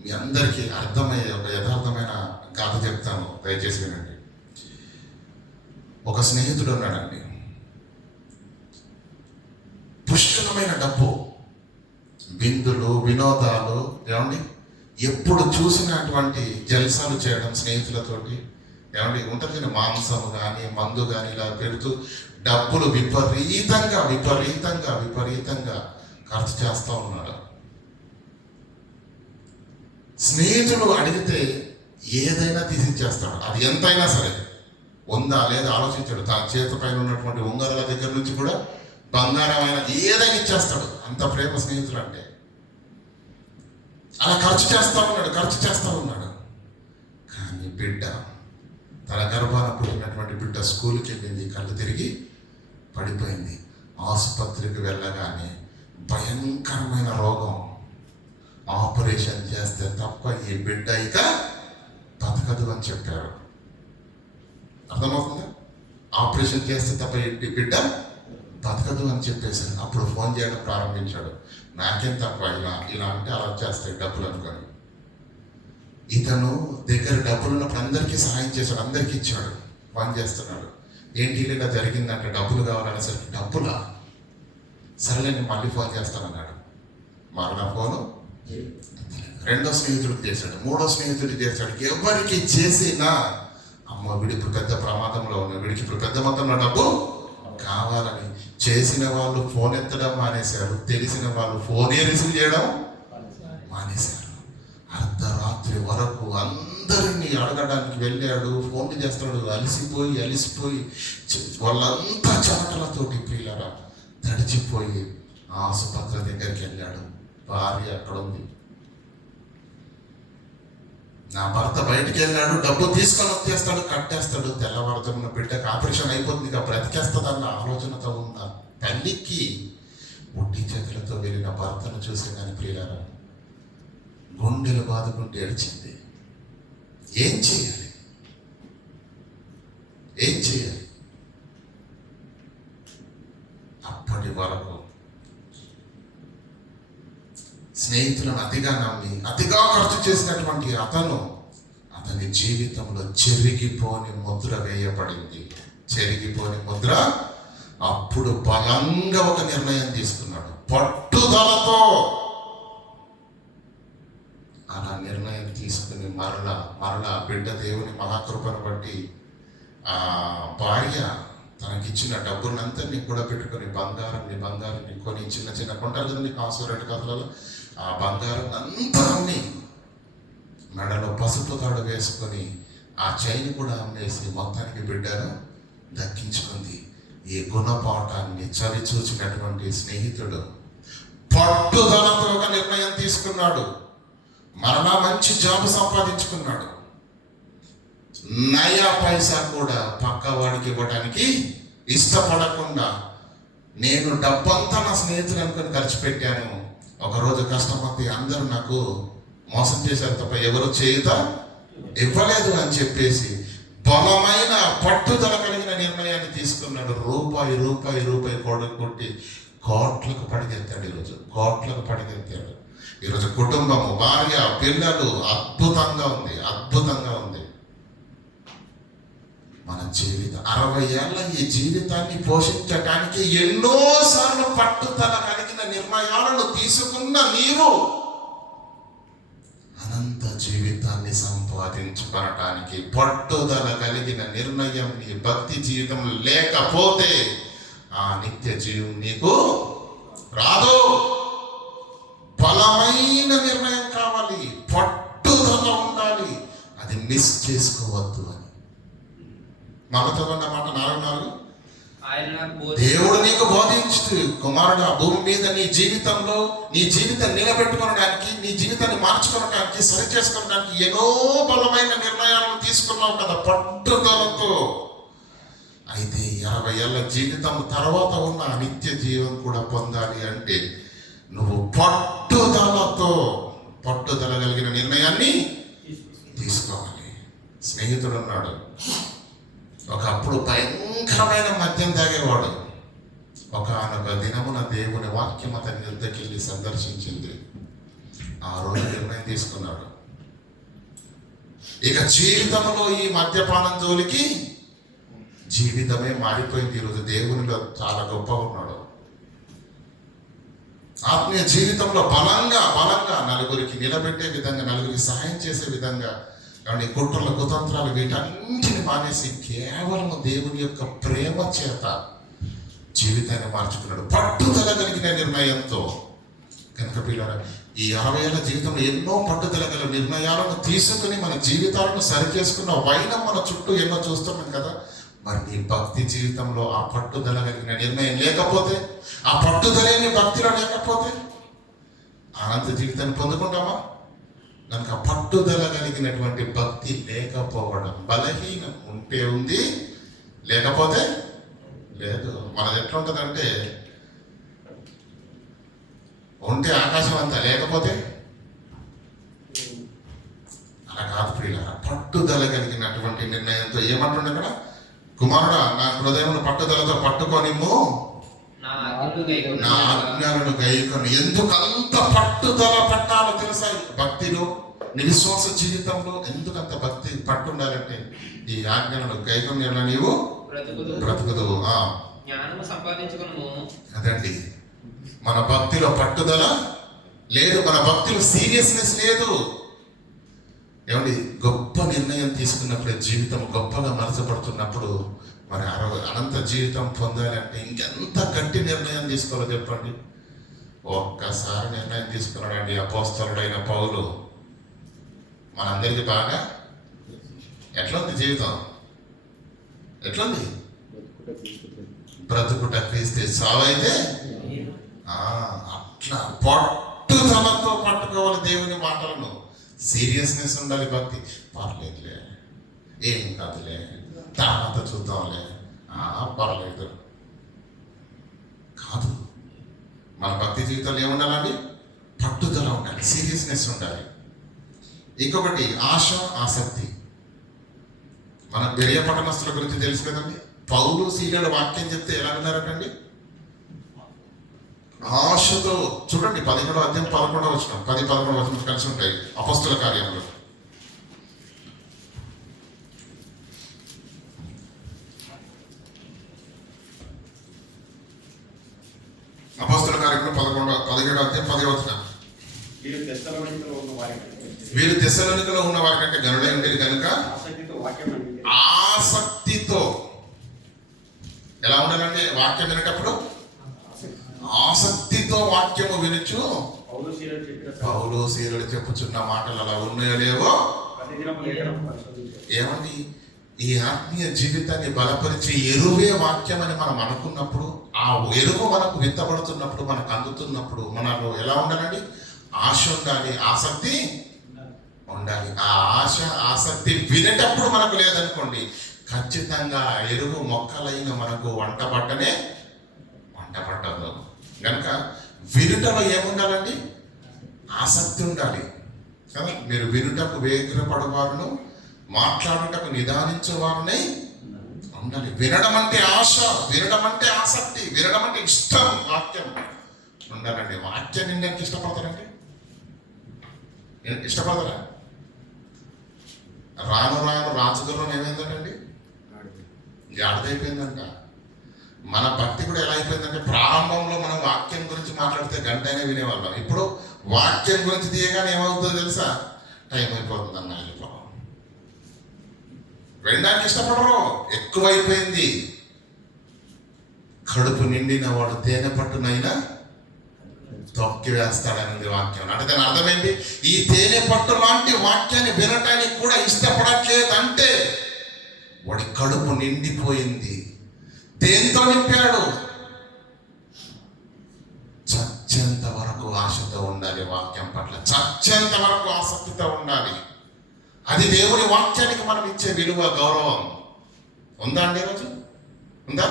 మీ అందరికీ అర్థమయ్యే ఒక యథార్థమైన గాథ చెప్తాను, దయచేసి వినండి. ఒక స్నేహితుడు ఉన్నాడండి, పుష్కలమైన డబ్బు, విందులు వినోదాలు, ఏమండి ఎప్పుడు చూసినటువంటి జల్సాలు చేయడం స్నేహితులతోటి, ఏమండి ఉంటుంది మాంసము కానీ మందు కానీ ఇలా పెడుతూ డబ్బులు విపరీతంగా ఖర్చు చేస్తూ ఉన్నాడు. స్నేహితుడు అడిగితే ఏదైనా తీసిచ్చేస్తాడు, అది ఎంతైనా సరే. ఉందా లేదా ఆలోచించాడు, తన చేతి పైన ఉన్నటువంటి ఉంగరాల దగ్గర నుంచి కూడా బంగారమైన ఏదైనా ఇచ్చేస్తాడు, అంత ప్రేమ స్నేహితుడు అంటే. అలా ఖర్చు చేస్తా ఉన్నాడు. కానీ బిడ్డ, తన గర్భాన పుట్టినటువంటి బిడ్డ స్కూల్కి వెళ్ళింది, కళ్ళు తిరిగి పడిపోయింది. ఆసుపత్రికి వెళ్ళగానే భయంకరమైన రోగం, ఆపరేషన్ చేస్తే తప్ప ఈ బిడ్డ ఇక బతకదు అని చెప్పారు. అర్థమవుతుందా? ఆపరేషన్ చేస్తే తప్ప ఈ బిడ్డ బతకదు అని చెప్పేశారు. అప్పుడు ఫోన్ చేయడం ప్రారంభించాడు. నాకేం తప్ప, ఇలా అంటే అలా చేస్తాయి డబ్బులు అనుకొని. ఇతను దగ్గర డబ్బులు ఉన్నప్పుడు అందరికీ సహాయం చేశాడు, అందరికీ ఇచ్చాడు. ఫోన్ చేస్తున్నాడు, ఏంటి ఇలా జరిగిందంటే డబ్బులు కావాలనేసరికి డబ్బులా, సరేలే నేను మళ్ళీ ఫోన్ చేస్తానన్నాడు. మరణ ఫోను రెండో స్నేహితుడికి చేశాడు, మూడో స్నేహితుడికి చేశాడు. ఎవరికి చేసినా అమ్మ వీడి ఇప్పుడు పెద్ద ప్రమాదంలో ఉన్న, వీడికి ఇప్పుడు పెద్ద మొత్తంలో డబ్బు కావాలని చేసిన వాళ్ళు ఫోన్ ఎత్తడం మానేశారు, తెలిసిన వాళ్ళు ఫోనే రిసీవ్ చేయడం మానేశారు. అర్ధరాత్రి వరకు అందరినీ అడగడానికి వెళ్ళాడు, ఫోన్ చేస్తాడు. అలిసిపోయి వాళ్ళంతా చెమటలతోటి పిల్లరా తడిచిపోయి ఆసుపత్రి దగ్గరికి వెళ్ళాడు. భార్య అక్కడ ఉంది, నా భర్త బయటికి వెళ్ళాడు, డబ్బు తీసుకొని వచ్చేస్తాడు, కట్టేస్తాడు. తెల్లవారుజామున బిడ్డకి ఆపరేషన్ అయిపోతుంది, ఇక బ్రతికేస్తుంది అన్న ఆలోచనతో ఉన్న తల్లికి ఒట్టి చేతులతో వెళ్ళిన భర్తను చూసి కానీ ప్రియులారా గుండెలు బాదుకుంటూ ఏడ్చింది. ఏం చేయాలి? అప్పటి వరకు స్నేహితులను అతిగా నమ్మి అతిగా ఖర్చు చేసినటువంటి అతని జీవితంలో చెరిగిపోని ముద్ర వేయబడింది. చెరిగిపోని ముద్ర. అప్పుడు బలంగా ఒక నిర్ణయం తీసుకున్నాడు, పట్టుదలతో. అలా నిర్ణయం తీసుకుని మరలా బిడ్డ దేవుని మహాకృపను బట్టి ఆ భార్య తనకిచ్చిన డబ్బులంతా కూడా పెట్టుకొని బంగారాన్ని కొని చిన్న కొంటారు కదండి కాసురెడ్డి కథలలో, ఆ బంగారం అంతా అమ్మి మెడలో పసుపు తాడు వేసుకొని ఆ చైన్ కూడా అమ్మేసి మొత్తానికి బిడ్డను దక్కించుకుంది. ఈ గుణపాఠాన్ని చవి చూచినటువంటి స్నేహితుడు పట్టుదలతో ఒక నిర్ణయం తీసుకున్నాడు. మరలా మంచి జాబ్ సంపాదించుకున్నాడు. నయా పైసా కూడా పక్కవాడికి ఇవ్వడానికి ఇష్టపడకుండా, నేను డబ్బంతా నా స్నేహితులు అనుకుని ఖర్చు పెట్టాను, ఒకరోజు కష్టపడి అందరూ నాకు మోసం చేశారు తప్ప ఎవరు చేయుత ఇవ్వలేదు అని చెప్పేసి బలమైన పట్టుదల కలిగిన నిర్ణయాన్ని తీసుకున్నాడు. రూపాయి కొట్టి కోట్లకు పడిగెత్తాడు. ఈరోజు కుటుంబము, భార్య, పిల్లలు అద్భుతంగా ఉంది. మన జీవితం 60 ఏళ్ళ ఈ జీవితాన్ని పోషించటానికి ఎన్నోసార్లు పట్టుదల కలిగిన నిర్ణయాలను తీసుకున్న నీవు అనంత జీవితాన్ని సంపాదించుకోవటానికి పట్టుదల కలిగిన నిర్ణయం నీ భక్తి జీవితం లేకపోతే ఆ నిత్య జీవం నీకు రాదు. బలమైన నిర్ణయం కావాలి, పట్టుదల ఉండాలి, అది మిస్ చేసుకోవద్దు అని. మనతో ఉన్న మాట 4:4 ఆయన నాకు దేవుడు నీకు బోధించు కుమారుడు భూమి మీద నీ జీవితం నిలబెట్టుకోవడానికి, నీ జీవితాన్ని మార్చుకోవడానికి, సరి చేసుకోవడానికి ఎన్నో బలమైన నిర్ణయాలను తీసుకున్నావు కదా పట్టుదలతో. అయితే 60 ఏళ్ళ జీవితం తర్వాత ఉన్న నిత్య జీవం కూడా పొందాలి అంటే నువ్వు పట్టుదల కలిగిన నిర్ణయాన్ని తీసుకోవాలి. స్నేహితుడు ఉన్నాడు, ఒకప్పుడు భయంకరమైన మద్యం తాగేవాడు. ఒకనొక దినమున దేవుని వాక్యం అతని యుద్ధకి వెళ్ళి సందర్శించింది. ఆ రోజు నిర్ణయం తీసుకున్నాడు, ఇక జీవితంలో ఈ మద్యపానం జోలికి జీవితమే మారిపోయింది. ఈరోజు దేవునిలో చాలా గొప్పగా ఉన్నాడు. ఆత్మీయ జీవితంలో బలంగా నలుగురికి నిలబెట్టే విధంగా, నలుగురికి సహాయం చేసే విధంగా, కాబట్టి కుట్రల కుతంత్రాలు వీటన్నింటిని మానేసి కేవలం దేవుని యొక్క ప్రేమ చేత జీవితాన్ని మార్చుకున్నాడు పట్టుదల కలిగిన నిర్ణయంతో. కనుక పిల్లరా, ఈ 60 ఏళ్ళ జీవితంలో ఎన్నో పట్టుదల గల నిర్ణయాలను తీసుకుని మన జీవితాలను సరిచేసుకున్న వైనం మన చుట్టూ ఎన్నో చూస్తున్నాం కదా. మరి నీ భక్తి జీవితంలో ఆ పట్టుదల కలిగిన నిర్ణయం లేకపోతే, ఆ పట్టుదలేని భక్తిలో లేకపోతే అనంత జీవితాన్ని పొందుకుంటామా? కనుక పట్టుదల కలిగినటువంటి భక్తి లేకపోవడం, బలహీనం ఉంటే ఉంది, లేకపోతే లేదు. మనది ఎట్లా ఉంటుందంటే, ఉంటే ఆకాశం అంతా, లేకపోతే అలా కాదు ప్రియులారా. పట్టుదల కలిగినటువంటి నిర్ణయంతో ఏమంటుండే అక్కడ, కుమారుడా నా హృదయమును పట్టుదలతో పట్టుకొనిమ్ము, నా ఆజ్ఞలను గైకొని. ఎందుకంత పట్టుదల పట్టాలో తెలుసా? భక్తిలో, నీ విశ్వాస జీవితంలో ఎందుకంత భక్తి పట్టుండాలంటే, ఈ ఆజ్ఞలను గైకొని నీవు బ్రతుకుదు. అదండి, మన భక్తిలో పట్టుదల లేదు, మన భక్తిలో సీరియస్నెస్ లేదు. ఏమండి, గొప్ప నిర్ణయం తీసుకున్నప్పుడు, జీవితం గొప్పగా మలచబడుతున్నప్పుడు, మరి అనంత జీవితం పొందాలంటే ఇంకెంత గట్టి నిర్ణయం తీసుకోవాలో చెప్పండి. ఒక్కసారి నిర్ణయం తీసుకున్నాడండి అపోస్తలుడైన పౌలు. మనందరికీ బాగా ఎట్లుంది జీవితం? ఎట్లుంది? బ్రతుకుట క్రీస్తే, సావైతే. అట్లా పట్టుదలతో పట్టుకోవాలి దేవుని మాటలను. సీరియస్నెస్ ఉండాలి. భక్తి పర్లేదులే, ఏం కాదులే, తర్వాత చూద్దాంలే, పర్లేదు కాదు. మన భక్తి జీవితంలో ఏముండాలండి? పట్టుదల ఉండాలి, సీరియస్నెస్ ఉండాలి. ఇంకొకటి ఆశ, ఆసక్తి. మన బెరియా పట్టణస్తుల గురించి తెలుసు కదండి. పౌలు సీరియల్ వాక్యం చెప్తే ఎలా విన్నారటండి? ఆశతో. చూడండి 11వ అధ్యాయం 11వ వచనం, 10-11వ వచనం కలిసి ఉంటాయి అపొస్తల కార్యంలో. అపొస్తల కార్యంలో 17వ అధ్యాయం 10వ వచనం. వీరు తెస్సలోనికలో ఉన్న వారి కంటే గనుడై ఉండేది కనుక ఆసక్తితో. ఎలా ఉండాలంటే వాక్యం వినేటప్పుడు ఆసక్తితో వాక్యము వినుచు, పౌలు సీలలు చెప్పుచున్న మాటలు అలా ఉన్నాయో లేవో. ఏమండి, ఈ ఆత్మీయ జీవితాన్ని బలపరిచే ఎరువే వాక్యం అని మనం అనుకున్నప్పుడు, ఆ ఎరువు మనకు విత్తబడుతున్నప్పుడు, మనకు అందుతున్నప్పుడు, మనకు ఎలా ఉండాలండి? ఆశ ఉండాలి, ఆసక్తి ఉండాలి. ఆ ఆశ, ఆసక్తి వినేటప్పుడు మనకు లేదనుకోండి, ఖచ్చితంగా ఎరువు మొక్కలైన మనకు వంట పట్టదు. కనుక వినుటలో ఏముండాలండి? ఆసక్తి ఉండాలి కదా. మీరు వినుటకు వేగిరపడవారును, మాట్లాడుటకు నిదానించేవారునే ఉండాలి. వినడం అంటే ఆశ, వినడం అంటే ఆసక్తి, వినడం అంటే ఇష్టం. వాక్యం ఉండాలండి. వాక్యాన్ని నిండానికి ఇష్టపడతారండి? ఇష్టపడతారా? రాను రాజుగుర్రం ఏమైందంటండి? గాడిదైపోయిందంట. మన భక్తి కూడా ఎలా అయిపోయిందంటే, ప్రారంభంలో మనం వాక్యం గురించి మాట్లాడితే గంట అయినా వినేవాళ్ళం. ఇప్పుడు వాక్యం గురించి తీయగానే ఏమవుతుందో తెలుసా? టైం అయిపోతుంది అన్న, వెళ్ళిపోవడం. వినడానికి ఇష్టపడరు, ఎక్కువైపోయింది. కడుపు నిండిన వాడు తేనె పట్టునైనా తొక్కి వేస్తాడనేది వాక్యం. అంటే దాని అర్థం ఏంటి? ఈ తేనె పట్టు లాంటి వాక్యాన్ని వినటానికి కూడా ఇష్టపడట్లేదంటే వాడి కడుపు నిండిపోయింది. దేంతో నింపాడు? చచ్చేంత వరకు ఆశతో ఉండాలి, వాక్యం పట్ల చచ్చేంత వరకు ఆసక్తితో ఉండాలి. అది దేవుని వాక్యానికి మనం ఇచ్చే విలువ, గౌరవం. ఉందా అండి ఈరోజు? ఉందా?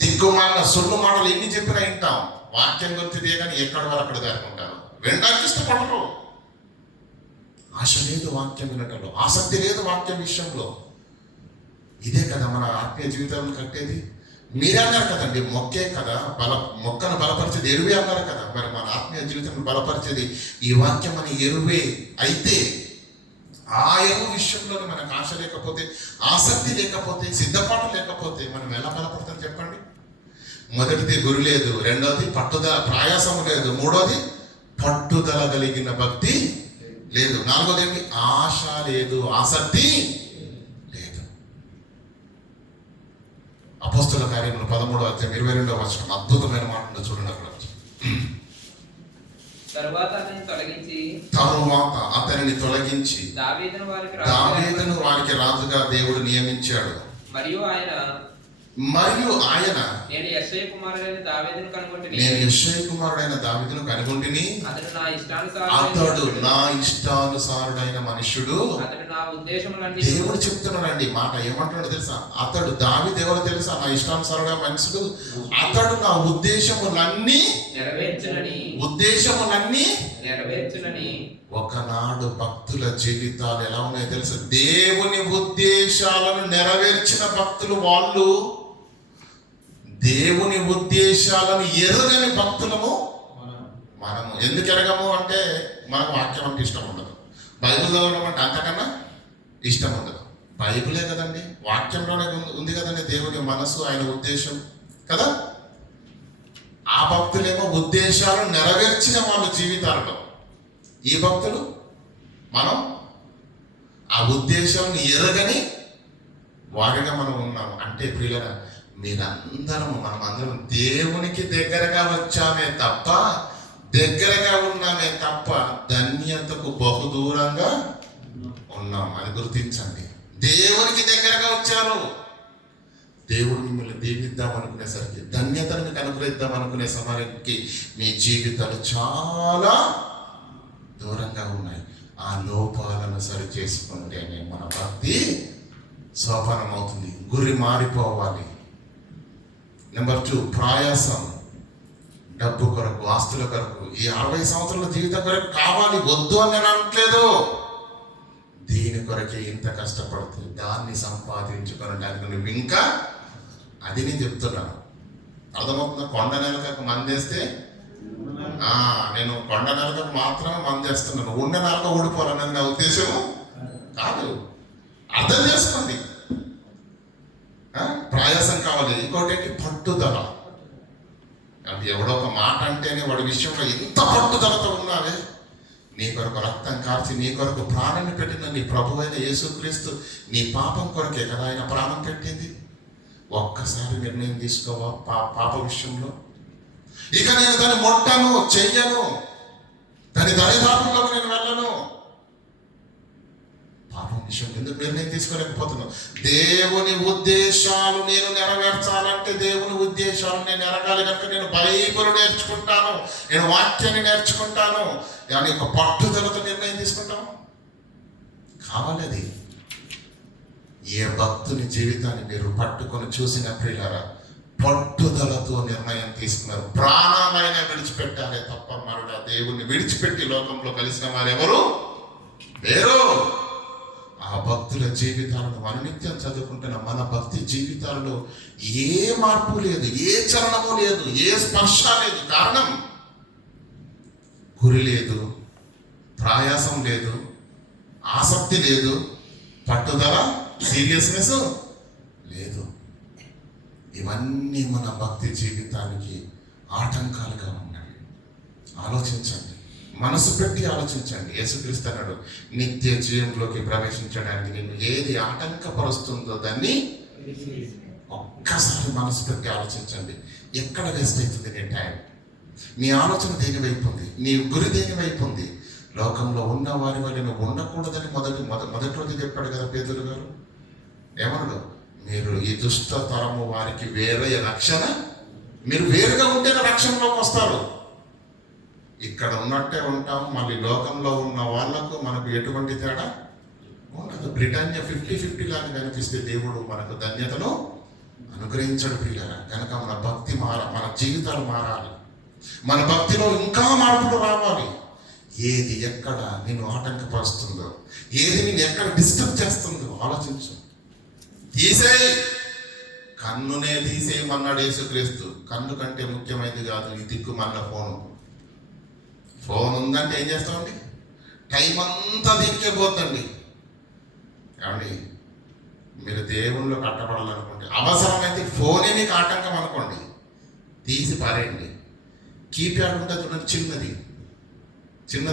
దిక్కుమాలిన సొల్లు మాటలు ఎన్ని చెప్పినా వింటాం, వాక్యం గుర్తిదే కానీ ఎక్కడి వరకు అక్కడ దాటుకుంటారు, వినడానికి ఇష్టపడరు. ఆశ లేదు వాక్యం వినటంలో, ఆసక్తి లేదు వాక్యం విషయంలో. ఇదే కదా మన ఆత్మీయ జీవితాలను కట్టేది. మీరే అన్నారు కదండి, మొక్కే కదా మొక్కను బలపరిచేది ఎరువే అన్నారు కదా. మరి మన ఆత్మీయ జీవితం బలపరిచేది ఈ వాక్యం అని ఎరువే అయితే, ఆ ఎరువు విషయంలో మనకు ఆశ లేకపోతే, ఆసక్తి లేకపోతే, సిద్ధపాటు లేకపోతే మనం ఎలా బలపడతాం చెప్పండి? మొదటిది గురి లేదు, రెండోది పట్టుదల ప్రయాసం లేదు, మూడోది పట్టుదల కలిగిన భక్తి లేదు, నాలుగోది ఏంటి? ఆశ లేదు, ఆసక్తి లేదు. అపోస్తుల కార్యములు 13వ అధ్యాయం 22వ వచనం అద్భుతమైన మాటలు చూడండి. అక్కడ తరువాత అతనిని తొలగించి దావీదును వారికి రాజుగా దేవుడు నియమించాడు. మరియు ఆయన నేను యెషయా కుమారుడైన దావీదును కనుగొంటిని, అతడు నా ఇష్టానుసారుడైన మనుష్యుడు. దేవుడు చెప్తున్నాడండి మాట, ఏమంటున్నాడు తెలుసా? అతడు దావీదు ఎవరో తెలుసా? నా ఇష్టానుసారుడైన మనుషుడు. అతడు నా ఉద్దేశములన్నీ నెరవేర్చునని. ఒకనాడు భక్తుల జీవితాలు ఎలా ఉన్నాయో తెలుసా? దేవుని ఉద్దేశాలను నెరవేర్చిన భక్తులు వాళ్ళు. దేవుని ఉద్దేశాలను ఎరగని భక్తులము మనము. ఎందుకు ఎరగము అంటే మనకు వాక్యం అంటే ఇష్టం ఉండదు, బైబిల్ చదవడం అంటే అంతకన్నా ఇష్టం ఉండదు. బైబిలే కదండి, వాక్యంలోనే ఉంది కదండి దేవుని మనసు, ఆయన ఉద్దేశం కదా. ఆ భక్తులేమో ఉద్దేశాలను నెరవేర్చిన వాళ్ళ జీవితాలలో. ఈ భక్తులు మనం ఆ ఉద్దేశాలను ఎరగని వారిగా మనం ఉన్నాము. అంటే ప్రియులరా, మనమందరం దేవునికి దగ్గరగా ఉన్నామే తప్ప ధన్యతకు బహుదూరంగా ఉన్నాం. అది గుర్తించండి. దేవునికి దగ్గరగా వచ్చారు, దేవుడు మిమ్మల్ని దీవిద్దాం అనుకునేసరికి, ధన్యతను మీకు అనుగ్రహిద్దాం అనుకునే సమయానికి మీ జీవితాలు చాలా దూరంగా ఉన్నాయి. ఆ లోపాలను సరి చేసుకుంటేనే మన భక్తి సోపానం అవుతుంది. గురి మారిపోవాలి. నెంబర్ 2, ప్రయాసం. డబ్బు కొరకు, ఆస్తుల కొరకు, ఈ 60 సంవత్సరాల జీవితం కొరకు కావాలి, వద్దు అని నేను అనట్లేదు. దీని కొరకే ఇంత కష్టపడుతుంది, దాన్ని సంపాదించుకోవడానికి నువ్వు ఇంకా, అది నేను చెప్తున్నాను. అర్థమవుతుందా? కొండ నెలకకు మందేస్తే, నేను కొండ నెలకకు మాత్రమే మందేస్తున్నాను, ఉన్న నెలక ఓడిపోవాలన్నది నా ఉద్దేశము కాదు. అర్థం చేసుకోండి. ప్రయాసం కావాలి. ఇంకోటి ఏంటి? పట్టుదల. అది ఎవడో ఒక మాట అంటేనే వాడి విషయంలో ఎంత పట్టుదలతో ఉన్నావే. నీ కొరకు రక్తం కార్చి నీ కొరకు ప్రాణాన్ని పెట్టిన నీ ప్రభువైన యేసుక్రీస్తు నీ పాపం కొరకే కదా ఆయన ప్రాణం పెట్టింది. ఒక్కసారి నిర్ణయం తీసుకోవా పాప విషయంలో? ఇక నేను దాన్ని మొట్టను, చెయ్యను, దాని దరిదాపుల్లోకి నేను వెళ్ళను. పాపం విషయం ఎందుకు నిర్ణయం తీసుకోలేకపోతున్నావు? దేవుని ఉద్దేశాలు నేను నెరవేర్చాలంటే, దేవుని ఉద్దేశాలు నేను ఎరగాలి కనుక నేను బైబిల్ నేర్చుకుంటాను, నేను వాక్యాన్ని నేర్చుకుంటాను అని ఒక పట్టుదలతో నిర్ణయం తీసుకుంటాను. కావాలది. ఏ భక్తుని జీవితాన్ని మీరు పట్టుకొని చూసిన ప్రియులారా, పట్టుదలతో నిర్ణయం తీసుకున్నారు. ప్రాణాలైనా విడిచిపెట్టారే తప్ప మరొక దేవుణ్ణి విడిచిపెట్టి లోకంలో కలిసిన వారెవరు లేరు. ఆ భక్తుల జీవితాలను అనునిత్యం చదువుకుంటున్న మన భక్తి జీవితాలలో ఏ మార్పు లేదు, ఏ చలనము లేదు, ఏ స్పర్శ లేదు. కారణం గురి లేదు, ప్రయాసం లేదు, ఆసక్తి లేదు, పట్టుదల, సీరియస్నెస్ లేదు. ఇవన్నీ మన భక్తి జీవితానికి ఆటంకాలుగా ఉన్నాయి. ఆలోచించండి, మనసు పెట్టి ఆలోచించండి. యేసుక్రీస్తు అన్నాడు, నిత్య జీవంలోకి ప్రవేశించడానికి నేను ఏది ఆటంకపరుస్తుందో దాన్ని ఒక్కసారి మనసు పెట్టి ఆలోచించండి. ఎక్కడ వేస్ట్ అవుతుంది నీ టైం? నీ ఆలోచన దేని వైపు ఉంది? నీ గురి దేని వైపు ఉంది? లోకంలో ఉన్న వారి వల్ల నువ్వు ఉండకూడదని మొదటి రోజు చెప్పాడు కదా పేతురు గారు. ఏమన్నాడు? మీరు ఈ దుష్ట తరము వారికి వేరే రక్షణ, మీరు వేరుగా ఉంటేనే రక్షణలోకి వస్తారు. ఇక్కడ ఉన్నట్టే ఉంటాం, మళ్ళీ లోకంలో ఉన్న వాళ్ళకు మనకు ఎటువంటి తేడా ఉండదు. బ్రిటానియా 50-50 లాగా కనిపిస్తే దేవుడు మనకు ధన్యతను అనుగ్రహించడు ప్రియులారా. కనుక మన భక్తి మన జీవితాలు మారాలి, మన భక్తిలో ఇంకా మార్పులు రావాలి. ఏది ఎక్కడ నిన్ను ఆటంకపరుస్తుందో, ఏది నిన్ను ఎక్కడ డిస్టర్బ్ చేస్తుందో ఆలోచించు. తీసేయి, కన్నునే తీసేయమన్నాడు యేసుక్రీస్తు. కన్ను కంటే ముఖ్యమైనది కాదు ఈ దిక్కుమన్న ఫోన్ ఉందంటే ఏం చేస్తామండి? టైం అంతా దీనికే పోతుందండి. ఏమండి, మీరు దేవుళ్ళు కట్టబడాలనుకోండి, అవసరమైతే ఫోనే మీకు ఆటంకం అనుకోండి, తీసి పారేయండి. కీప్యాడ్ ఉంటే చూడండి, చిన్నది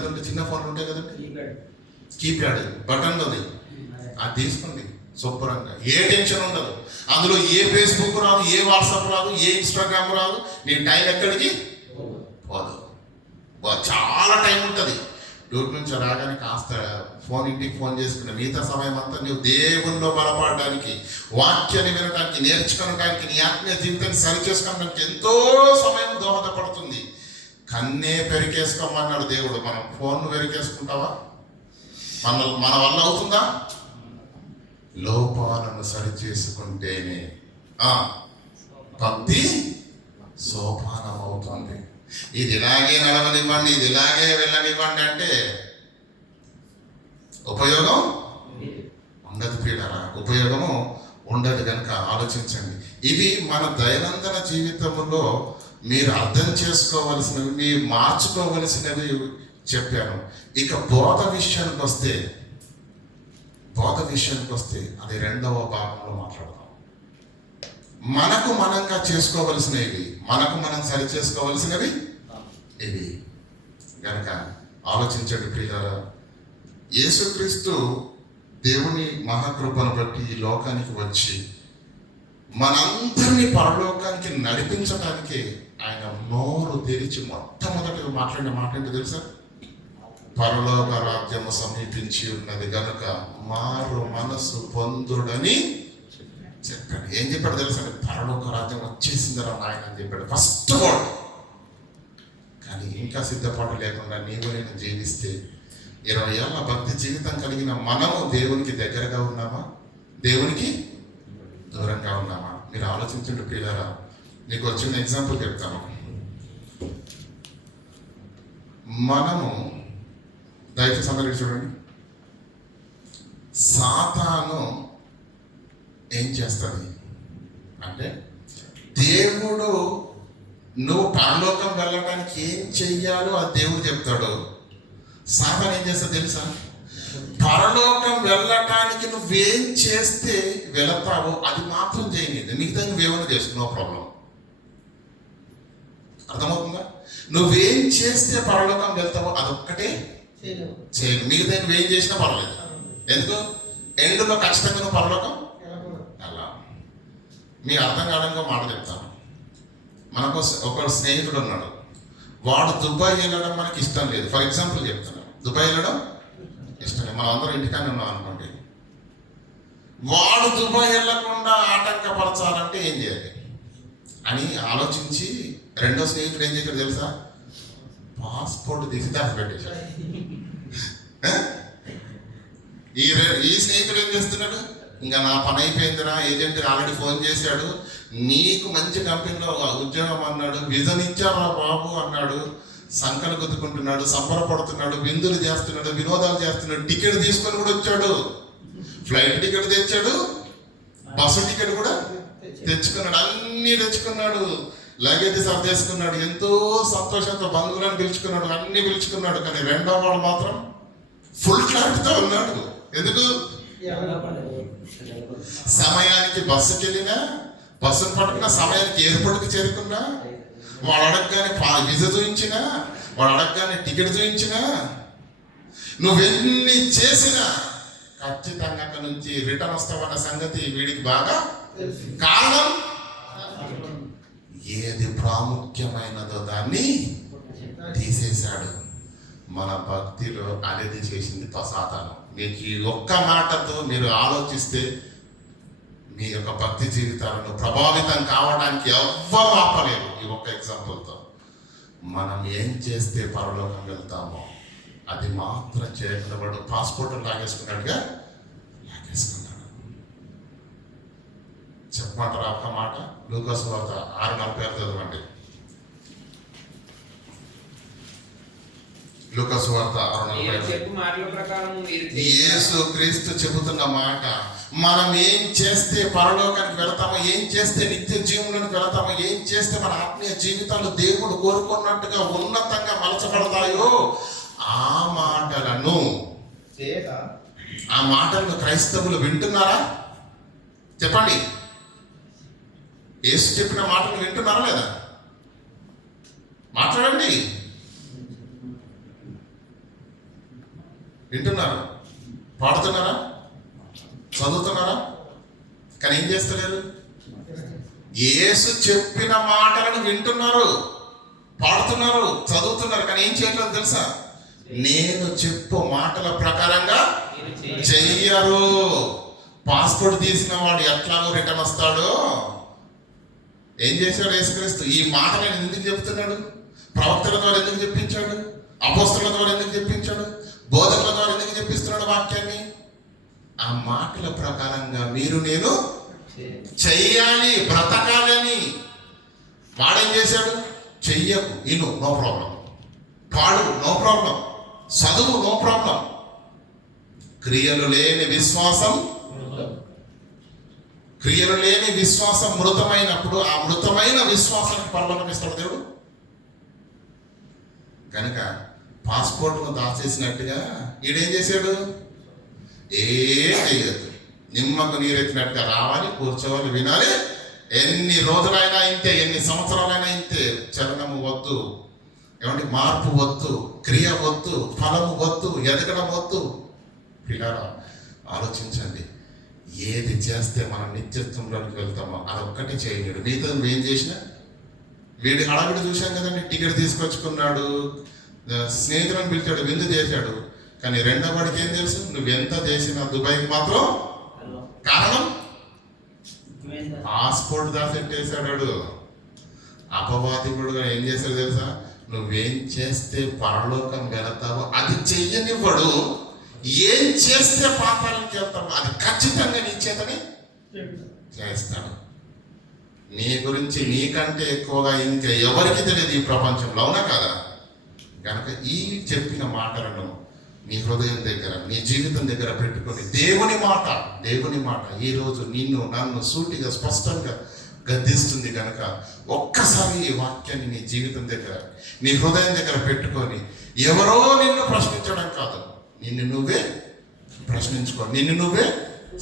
ఉంటే, చిన్న ఫోన్లు ఉంటాయి కదండి, కీప్యాడ్ బటన్లోది, అది తీసుకోండి శుభ్రంగా. ఏ టెన్షన్ ఉండదు అందులో. ఏ ఫేస్బుక్ రాదు, ఏ వాట్సాప్ రాదు, ఏ ఇన్స్టాగ్రామ్ రాదు. నీ టైం ఎక్కడికి పోదు. చాలా టైం ఉంటుంది. డ్యూటీ నుంచి రాగానే కాస్త ఇంటికి ఫోన్ చేసుకున్న మిగతా సమయం అంతా నువ్వు దేవుల్లో బలపడడానికి, వాక్యాన్ని వినడానికి, నేర్చుకోవడానికి, నీ ఆత్మీయ జీవితాన్ని సరి చేసుకోవడానికి ఎంతో సమయం దోహదపడుతుంది. కన్నే పెరికేసుకోమన్నాడు దేవుడు. మనం ఫోన్ను పెరికేసుకుంటావా? మన వల్ల అవుతుందా? లోపాలను సరి చేసుకుంటేనే భక్తి సోపానం అవుతుంది. ఇది ఇలాగే నడవనివ్వండి, ఇది ఇలాగే వెళ్ళనివ్వండి అంటే ఉపయోగం ఉండదు ప్రియులారా, ఉపయోగము ఉండదు. కనుక ఆలోచించండి. ఇవి మన దైనందిన జీవితంలో మీరు అర్థం చేసుకోవలసినవి, మీరు మార్చుకోవలసినవి చెప్పాను. ఇక బోధ విషయానికి వస్తే అది రెండవ భాగంలో మాట్లాడదాం. మనకు మనంగా చేసుకోవలసినవి, మనకు మనం సరి చేసుకోవలసినవి ఇవి. కనుక ఆలోచించండి ప్రియులారా. యేసుక్రీస్తు దేవుని మహాకృపను బట్టి ఈ లోకానికి వచ్చి మనందరినీ పరలోకానికి నడిపించడానికి ఆయన నోరు తెరిచి మొట్టమొదటిగా మాట్లాడిన మాట ఏంటో తెలుసా? పరలోక రాజ్యము సమీపించి ఉన్నది గనుక మారు మనసు పొందుడని చెప్పాడు. ఏం చెప్పాడు తెలుసా? పరలోక రాజ్యం వచ్చేసిందిరా ఆయన అని చెప్పాడు ఫస్ట్ వర్డ్. కానీ ఇంకా సిద్ధపాటు లేకుండా నీవు నేను జీవిస్తే 20 ఏళ్ళ భక్తి జీవితం కలిగిన మనము దేవునికి దగ్గరగా ఉన్నామా, దేవునికి దూరంగా ఉన్నామా? మీరు ఆలోచించండి ప్రియులారా. నీకు వచ్చిన ఎగ్జాంపుల్ చెప్తాను. మనము దయచేసి అందరికీ చూడండి, సాతాను ఏం చేస్తుంది అంటే, దేవుడు నువ్వు పరలోకం వెళ్ళడానికి ఏం చెయ్యాలో అది దేవుడు చెప్తాడు. సాతాను ఏం చేస్తా తెలుసా? పరలోకం వెళ్ళటానికి నువ్వేం చేస్తే వెళతావో అది మాత్రం చేయలేదు, మిగతా నువ్వేమన్నా చేసుకో, నో ప్రాబ్లం. అర్థమవుతుందా? నువ్వేం చేస్తే పరలోకం వెళ్తావో అదొక్కటే చేయను, మిగతా నువ్వేం చేసినా పర్లేదు. ఎందుకు? ఎండులో ఖచ్చితంగా నువ్వు పరలోకం అలా. మీకు అర్థం కావడానికి మాట చెప్తాను. మనకు ఒక స్నేహితుడు ఉన్నాడు, వాడు దుబాయ్ వెళ్ళడం మనకి ఇష్టం లేదు. ఫర్ ఎగ్జాంపుల్ చెప్తాను, దుబాయ్ వెళ్ళడం ఇష్టం లేదు. మనం అందరం ఇంటికానే ఉన్నాం అనుకోండి. వాడు దుబాయ్ వెళ్ళకుండా ఆటంకపరచాలంటే ఏం చేయాలి అని ఆలోచించి రెండో స్నేహితుడు ఏం చేశాడు తెలుసా? పాస్పోర్ట్ తీసి దాచిపెట్టేశాడు. ఈ స్నేహితుడు ఏం చేస్తున్నాడు? ఇంకా నా పని అయిపోయిందిరా, ఏజెంట్ ఆల్రెడీ ఫోన్ చేశాడు, నీకు మంచి కంపెనీలో ఉద్యోగం అన్నాడు, విజన్ ఇచ్చారా బాబు అన్నాడు, సంకలు గుద్దుకుంటున్నాడు, సంబరపడుతున్నాడు, విందులు చేస్తున్నాడు, వినోదాలు చేస్తున్నాడు, టికెట్ తీసుకొని కూడా వచ్చాడు, ఫ్లైట్ టికెట్ తెచ్చాడు, బస్సు టికెట్ కూడా తెచ్చుకున్నాడు, అన్నీ తెచ్చుకున్నాడు, లగేజ్ సర్దేసుకున్నాడు, ఎంతో సంతోషంతో బంధువులను పిలుచుకున్నాడు, అన్ని పిలుచుకున్నాడు. కానీ రెండో వాడు మాత్రం ఫుల్ క్లారిటీతో ఉన్నాడు. ఎందుకు? సమయానికి బస్సుకి వెళ్ళినా, బస్సును పట్టుకున్నా, సమయానికి ఎయిర్పోర్ట్కి చేరుకున్నా, వాడు అడగగానే విజ చూయించినా, వాడు అడగగానే టికెట్ చూయించినా, నువ్వెన్ని చేసినా ఖచ్చితంగా అక్కడ నుంచి రిటర్న్ వస్తావన్న సంగతి వీడికి బాగా కారణం. ఏది ప్రాముఖ్యమైనదో దాన్ని తీసేశాడు. మన భక్తిలో అనేది చేసింది సాతాను. మీకు ఈ ఒక్క మాటతో మీరు ఆలోచిస్తే మీ యొక్క భక్తి జీవితాలను ప్రభావితం కావడానికి ఎవ్వరు ఆపలేరు. ఈ ఒక్క ఎగ్జాంపుల్తో మనం ఏం చేస్తే పరలోకం వెళ్తామో అది మాత్రం చేయకుండా వాడు పాస్పోర్ట్ లాగేసుకున్నాడుగా లాగేసుకున్నాడు. చెప్పమంటారా ఒక్క మాట? లూకాసు వార్త 6:46 చదవండి. లూకాసు వార్త 6:46. చెప్పు మాటల ప్రకారం యేసు క్రీస్తు చెబుతున్న మాట, మనం ఏం చేస్తే పరలోకానికి వెళతామో, ఏం చేస్తే నిత్య జీవులకు వెళతామో, ఏం చేస్తే మన ఆత్మీయ జీవితాలు దేవుడు కోరుకున్నట్టుగా ఉన్నతంగా మలచబడతాయో ఆ మాటలను చేయక ఆ మాటలను క్రైస్తవులు వింటున్నారా? చెప్పండి. యేసు చెప్పిన మాటలు వింటున్నారా లేదా? మాట్లాడండి. వింటున్నారా? పాడుతున్నారా? చదువుతున్నారా? కానీ ఏం చేస్తలేరు. యేసు చెప్పిన మాటలను వింటున్నారు, పాడుతున్నారు, చదువుతున్నారు, కానీ ఏం చేయట్లేదు తెలుసా? నేను చెప్పు మాటల ప్రకారంగా చెయ్యరు. పాస్పోర్ట్ తీసిన వాడు ఎట్లాగో రిటర్న్ వస్తాడో ఏం చేశాడు యేసుక్రీస్తు? ఈ మాటలను ఎందుకు చెప్తున్నాడు? ప్రవక్తల ద్వారా ఎందుకు చెప్పించాడు? అపోస్తలుల ద్వారా ఎందుకు చెప్పించాడు? బోధకుల ద్వారా ఎందుకు చెప్పిస్తున్నాడు వాక్యాన్ని? ఆ మాటల ప్రకారంగా మీరు నేను చెయ్యాలి, బ్రతకాలని. వాడేం చేశాడు? చెయ్యకు, ఇను, నో ప్రాబ్లం. పాడు, నో ప్రాబ్లం. చదువు, నో ప్రాబ్లం. క్రియలు లేని విశ్వాసం మృతమైనప్పుడు ఆ మృతమైన విశ్వాసానికి పరలోకం ఇస్తాడు దేవుడు. కనుక పాస్పోర్ట్ను దాచేసినట్టుగా ఈడేం చేశాడు? ఏం చేయదు. నిమ్మకు నీరెత్తినట్టుగా రావాలి, కూర్చోవాలి, వినాలి. ఎన్ని రోజులైనా ఇంతే, ఎన్ని సంవత్సరాలైనా ఇంతే. చలనము వద్దు, ఏమంటే మార్పు వద్దు, క్రియ వద్దు, ఫలము వద్దు, ఎదగడం వద్దు. పిల్లరా ఆలోచించండి. ఏది చేస్తే మనం నిత్యత్వంలోకి వెళ్తామో అదొక్కటి చేయలేడు. మిగతా ఏం చేసినా వీడి హడావిడి చూశాం కదండి. టికెట్ తీసుకొచ్చుకున్నాడు, స్నేహితులను పిలిచాడు, విందు చేశాడు. కానీ రెండో వాడికి ఏం తెలుసు? నువ్వెంత చేసినా దుబాయ్కి మాత్రం కారణం పాస్పోర్ట్ దాసెట్టేశాడు. అపవాది కూడా ఏం చేశాడు తెలుసా? నువ్వేం చేస్తే పరలోకం వెళతావో అది చెయ్యనివ్వడు. ఏం చేస్తే పాతాళానికి వెళ్తావో అది ఖచ్చితంగా నీ చేతనే చేస్తాడు. నీ గురించి నీకంటే ఎక్కువగా ఇంకా ఎవరికి తెలియదు ఈ ప్రపంచంలో, అవునా కదా? కనుక ఈ చెప్పిన మాటలను నీ హృదయం దగ్గర, నీ జీవితం దగ్గర పెట్టుకొని దేవుని మాట ఈరోజు నిన్ను నన్ను సూటిగా స్పష్టంగా గద్దిస్తుంది. కనుక ఒక్కసారి ఈ వాక్యాన్ని నీ జీవితం దగ్గర, నీ హృదయం దగ్గర పెట్టుకొని, ఎవరో నిన్ను ప్రశ్నించడం కాదు, నిన్ను నువ్వే ప్రశ్నించుకో, నిన్ను నువ్వే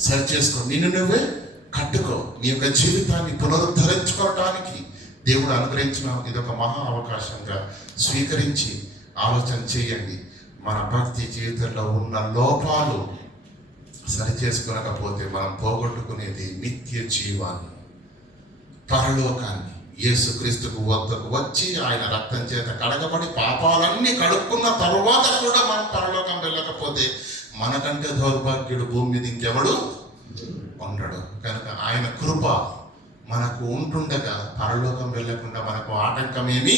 సరి చేసుకో, నిన్ను నువ్వే కట్టుకో. నీ యొక్క జీవితాన్ని పునరుద్ధరించుకోవటానికి దేవుడు అనుగ్రహించిన ఇదొక మహా అవకాశంగా స్వీకరించి ఆలోచన చేయండి. మన భక్తి జీవితంలో ఉన్న లోపాలు సరి చేసుకోలేకపోతే మనం పోగొట్టుకునేది నిత్య జీవాన్ని, పరలోకాన్ని. యేసుక్రీస్తుకు వద్దకు వచ్చి ఆయన రక్తం చేత కడగబడి పాపాలన్నీ కడుక్కున్న తరువాత కూడా మనం పరలోకం వెళ్ళకపోతే మనకంటే దౌర్భాగ్యుడు భూమి మీద ఇంకెవడు ఉండడు. కనుక ఆయన కృప మనకు ఉంటుండగా పరలోకం వెళ్ళకుండా మనకు ఆటంకం ఏమీ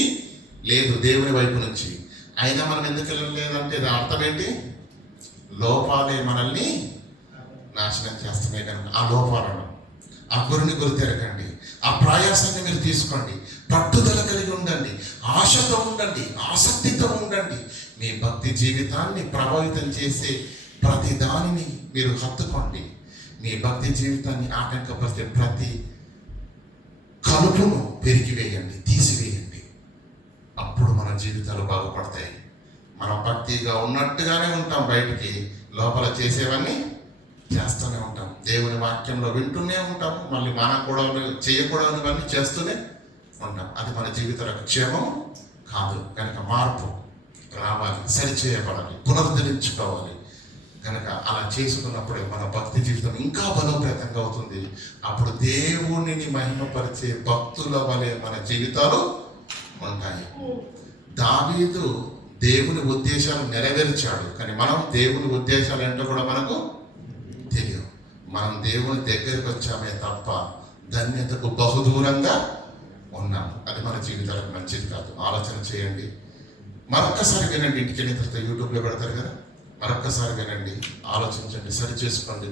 లేదు దేవుని వైపు నుంచి. అయినా మనం ఎందుకు వెళ్ళలేదంటే దాని అర్థం ఏంటి? లోపాలే మనల్ని నాశనం చేస్తున్నాయి. కనుక ఆ లోపాలను, ఆ గురిని గురితెరకండి. ఆ ప్రయాసాన్ని మీరు తీసుకోండి, పట్టుదల కలిగి ఉండండి, ఆశతో ఉండండి, ఆసక్తితో ఉండండి. మీ భక్తి జీవితాన్ని ప్రభావితం చేసే ప్రతి దానిని మీరు హత్తుకోండి. మీ భక్తి జీవితాన్ని ఆటంకపరిచే ప్రతి కలుపును పెరిగివేయండి, తీసివేయండి. అప్పుడు మన జీవితాలు బాగుపడతాయి. మనం భక్తిగా ఉన్నట్టుగానే ఉంటాం, బయటికి లోపల చేసేవన్నీ చేస్తూనే ఉంటాం. దేవుని వాక్యంలో వింటూనే ఉంటాం, మళ్ళీ మనం కూడా చేయకూడనివన్నీ చేస్తూనే ఉంటాం. అది మన జీవితాలకు క్షేమం కాదు. కనుక మార్పు రావాలి, సరిచేయబడాలి, పునరుద్ధరించుకోవాలి. కనుక అలా చేసుకున్నప్పుడే మన భక్తి జీవితం ఇంకా బలోపేతంగా అవుతుంది. అప్పుడు దేవునిని మహిమపరిచే భక్తుల వలె మన జీవితాలు ఉంటాయి. దావీదు దేవుని ఉద్దేశాలు నెరవేర్చాడు, కానీ మనం దేవుని ఉద్దేశాలు ఏంటో కూడా మనకు తెలియదు. మనం దేవుని దగ్గరికి వచ్చామే తప్ప ధన్యతకు బహుదూరంగా ఉన్నాం. అది మన జీవితాలకు మంచిది కాదు. ఆలోచన చేయండి. మరొక్కసారి వినండి. ఇంటికి వెళ్ళిన తర్వాత యూట్యూబ్లో పెడతారు కదా, మరొక్కసారి వినండి, ఆలోచించండి, సరి చేసుకోండి.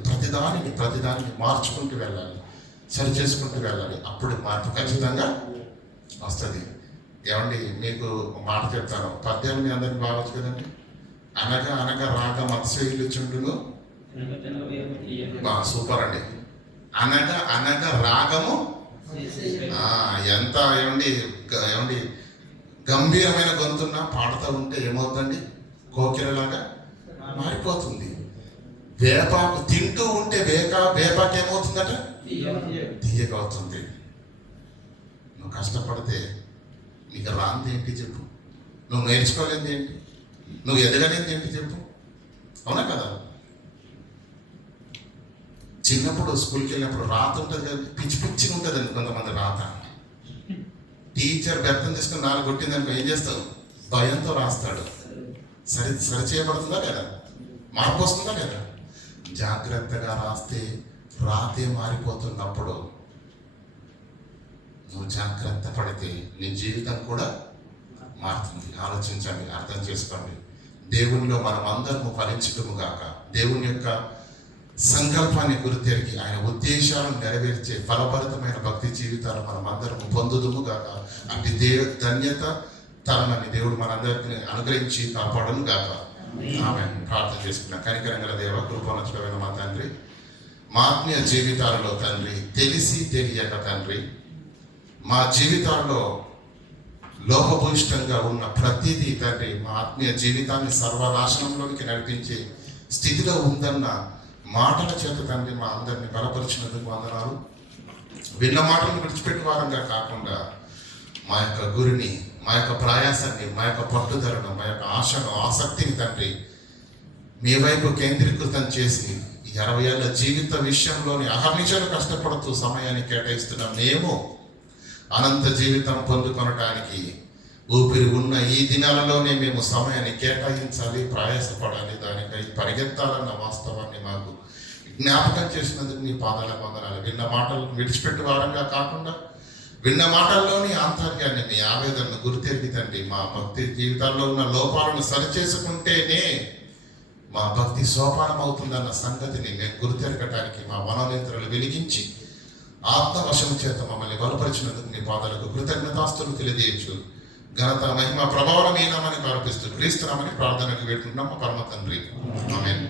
ప్రతిదానికి మార్చుకుంటూ వెళ్ళాలి, సరి చేసుకుంటూ వెళ్ళాలి. అప్పుడు మార్పు ఖచ్చితంగా వస్తుంది. ఏమండి, మీకు మాట చెప్తాను, పద్యాలు మీ అందరికి బాగొచ్చు కదండి. అనగా అనగా రాగం అతిశయిల్లుచుండును. సూపర్ అండి. అనగా అనగా రాగము ఎంత ఏమండి గంభీరమైన గొంతున్న పాడుతూ ఉంటే ఏమవుతుందండి, కోకిలలాగా మారిపోతుంది. వేపాకు తింటూ ఉంటే వేపాకు ఏమవుతుందట, తీయగా అవుతుంది. నువ్వు కష్టపడితే నీకు రాంది ఏంటి చెప్పు, నువ్వు నేర్చుకోలేంది ఏంటి, నువ్వు ఎదగలేంది ఏంటి చెప్పు, అవునా కదా? చిన్నప్పుడు స్కూల్కి వెళ్ళినప్పుడు రాత ఉంటుంది కదా, పిచ్చిగా ఉంటుంది అండి కొంతమంది రాత. టీచర్ బెత్తం తీసుకుని 4 కొట్టిందనుకో ఏం చేస్తావు, భయంతో రాస్తాడు. సరి చేయబడుతుందా లేదా, మార్పు వస్తుందా లేదా? జాగ్రత్తగా రాస్తే రాతే మారిపోతున్నప్పుడు నువ్వు జాగ్రత్త పడితే నీ జీవితం కూడా మారుతుంది. ఆలోచించండి, అర్థం చేసుకోండి. దేవునిలో మనం అందరము ఫలించటము గాక, దేవుని యొక్క సంకల్పాన్ని గుర్తెరిగి ఆయన ఉద్దేశాలను నెరవేర్చే ఫలభరితమైన భక్తి జీవితాలు మనం అందరం పొందుదుము గాక. అంటే ధన్యత తరమని దేవుడు మనందరికీ అనుగ్రహించి కాపాడును గాక. ఆమె ప్రార్థన చేసుకున్నాం. కనికరం గల దేవ, కృపణమైన మా తండ్రి, మా ఆత్మీయ జీవితాలలో తండ్రి, తెలిసి తెలియక తండ్రి, మా జీవితాల్లో లోపభూయిష్టంగా ఉన్న ప్రతిదీ తండ్రి మా ఆత్మీయ జీవితాన్ని సర్వనాశనంలోనికి నడిపించే స్థితిలో ఉందన్న మాటల చేత తండ్రి మా అందరిని బలపరిచినందుకు వందనాలు. విన్న మాటలను విడిచిపెట్టి వారంగా కాకుండా మా యొక్క గురిని, మా యొక్క ప్రయాసాన్ని, మా యొక్క పట్టుదలను, మా యొక్క ఆశను, ఆసక్తిని తండ్రి మీ వైపు కేంద్రీకృతం చేసి 20 ఏళ్ళ జీవిత విషయంలోని అహర్నిశలు కష్టపడుతూ సమయాన్ని కేటాయిస్తున్న మేము అనంత జీవితం పొందుకొనటానికి ఊపిరి ఉన్న ఈ దినాలలోనే మేము సమయాన్ని కేటాయించాలి, ప్రయాసపడాలి, దానికై పరిగెత్తాలన్న వాస్తవాన్ని మాకు జ్ఞాపకం చేసినందుకు మీ పాదాలకు వందనాలు. విన్న మాటలను విడిచిపెట్టి వారంగా కాకుండా విన్న మాటల్లోని ఆంతర్యాన్ని, మీ ఆవేదనను గుర్తెరిగి తండ్రి మా భక్తి జీవితాల్లో ఉన్న లోపాలను సరిచేసుకుంటేనే మా భక్తి సోపానం అవుతుందన్న సంగతిని మేము గుర్తెరగటానికి మా మనోనేత్రాలు వెలిగించి ఆత్మవశం చేత మమ్మల్ని బలపరిచినందుకు మీ పాదాలకు కృతజ్ఞతాస్తులు తెలియజేయచ్చు. ఘనత, మహిమ, ప్రభావం ఈ నామానికి అర్పిస్తూ క్రీస్తు నామని ప్రార్థనకు వేడుకుంటున్నాం మా పరమ తండ్రి. ఆమేన్.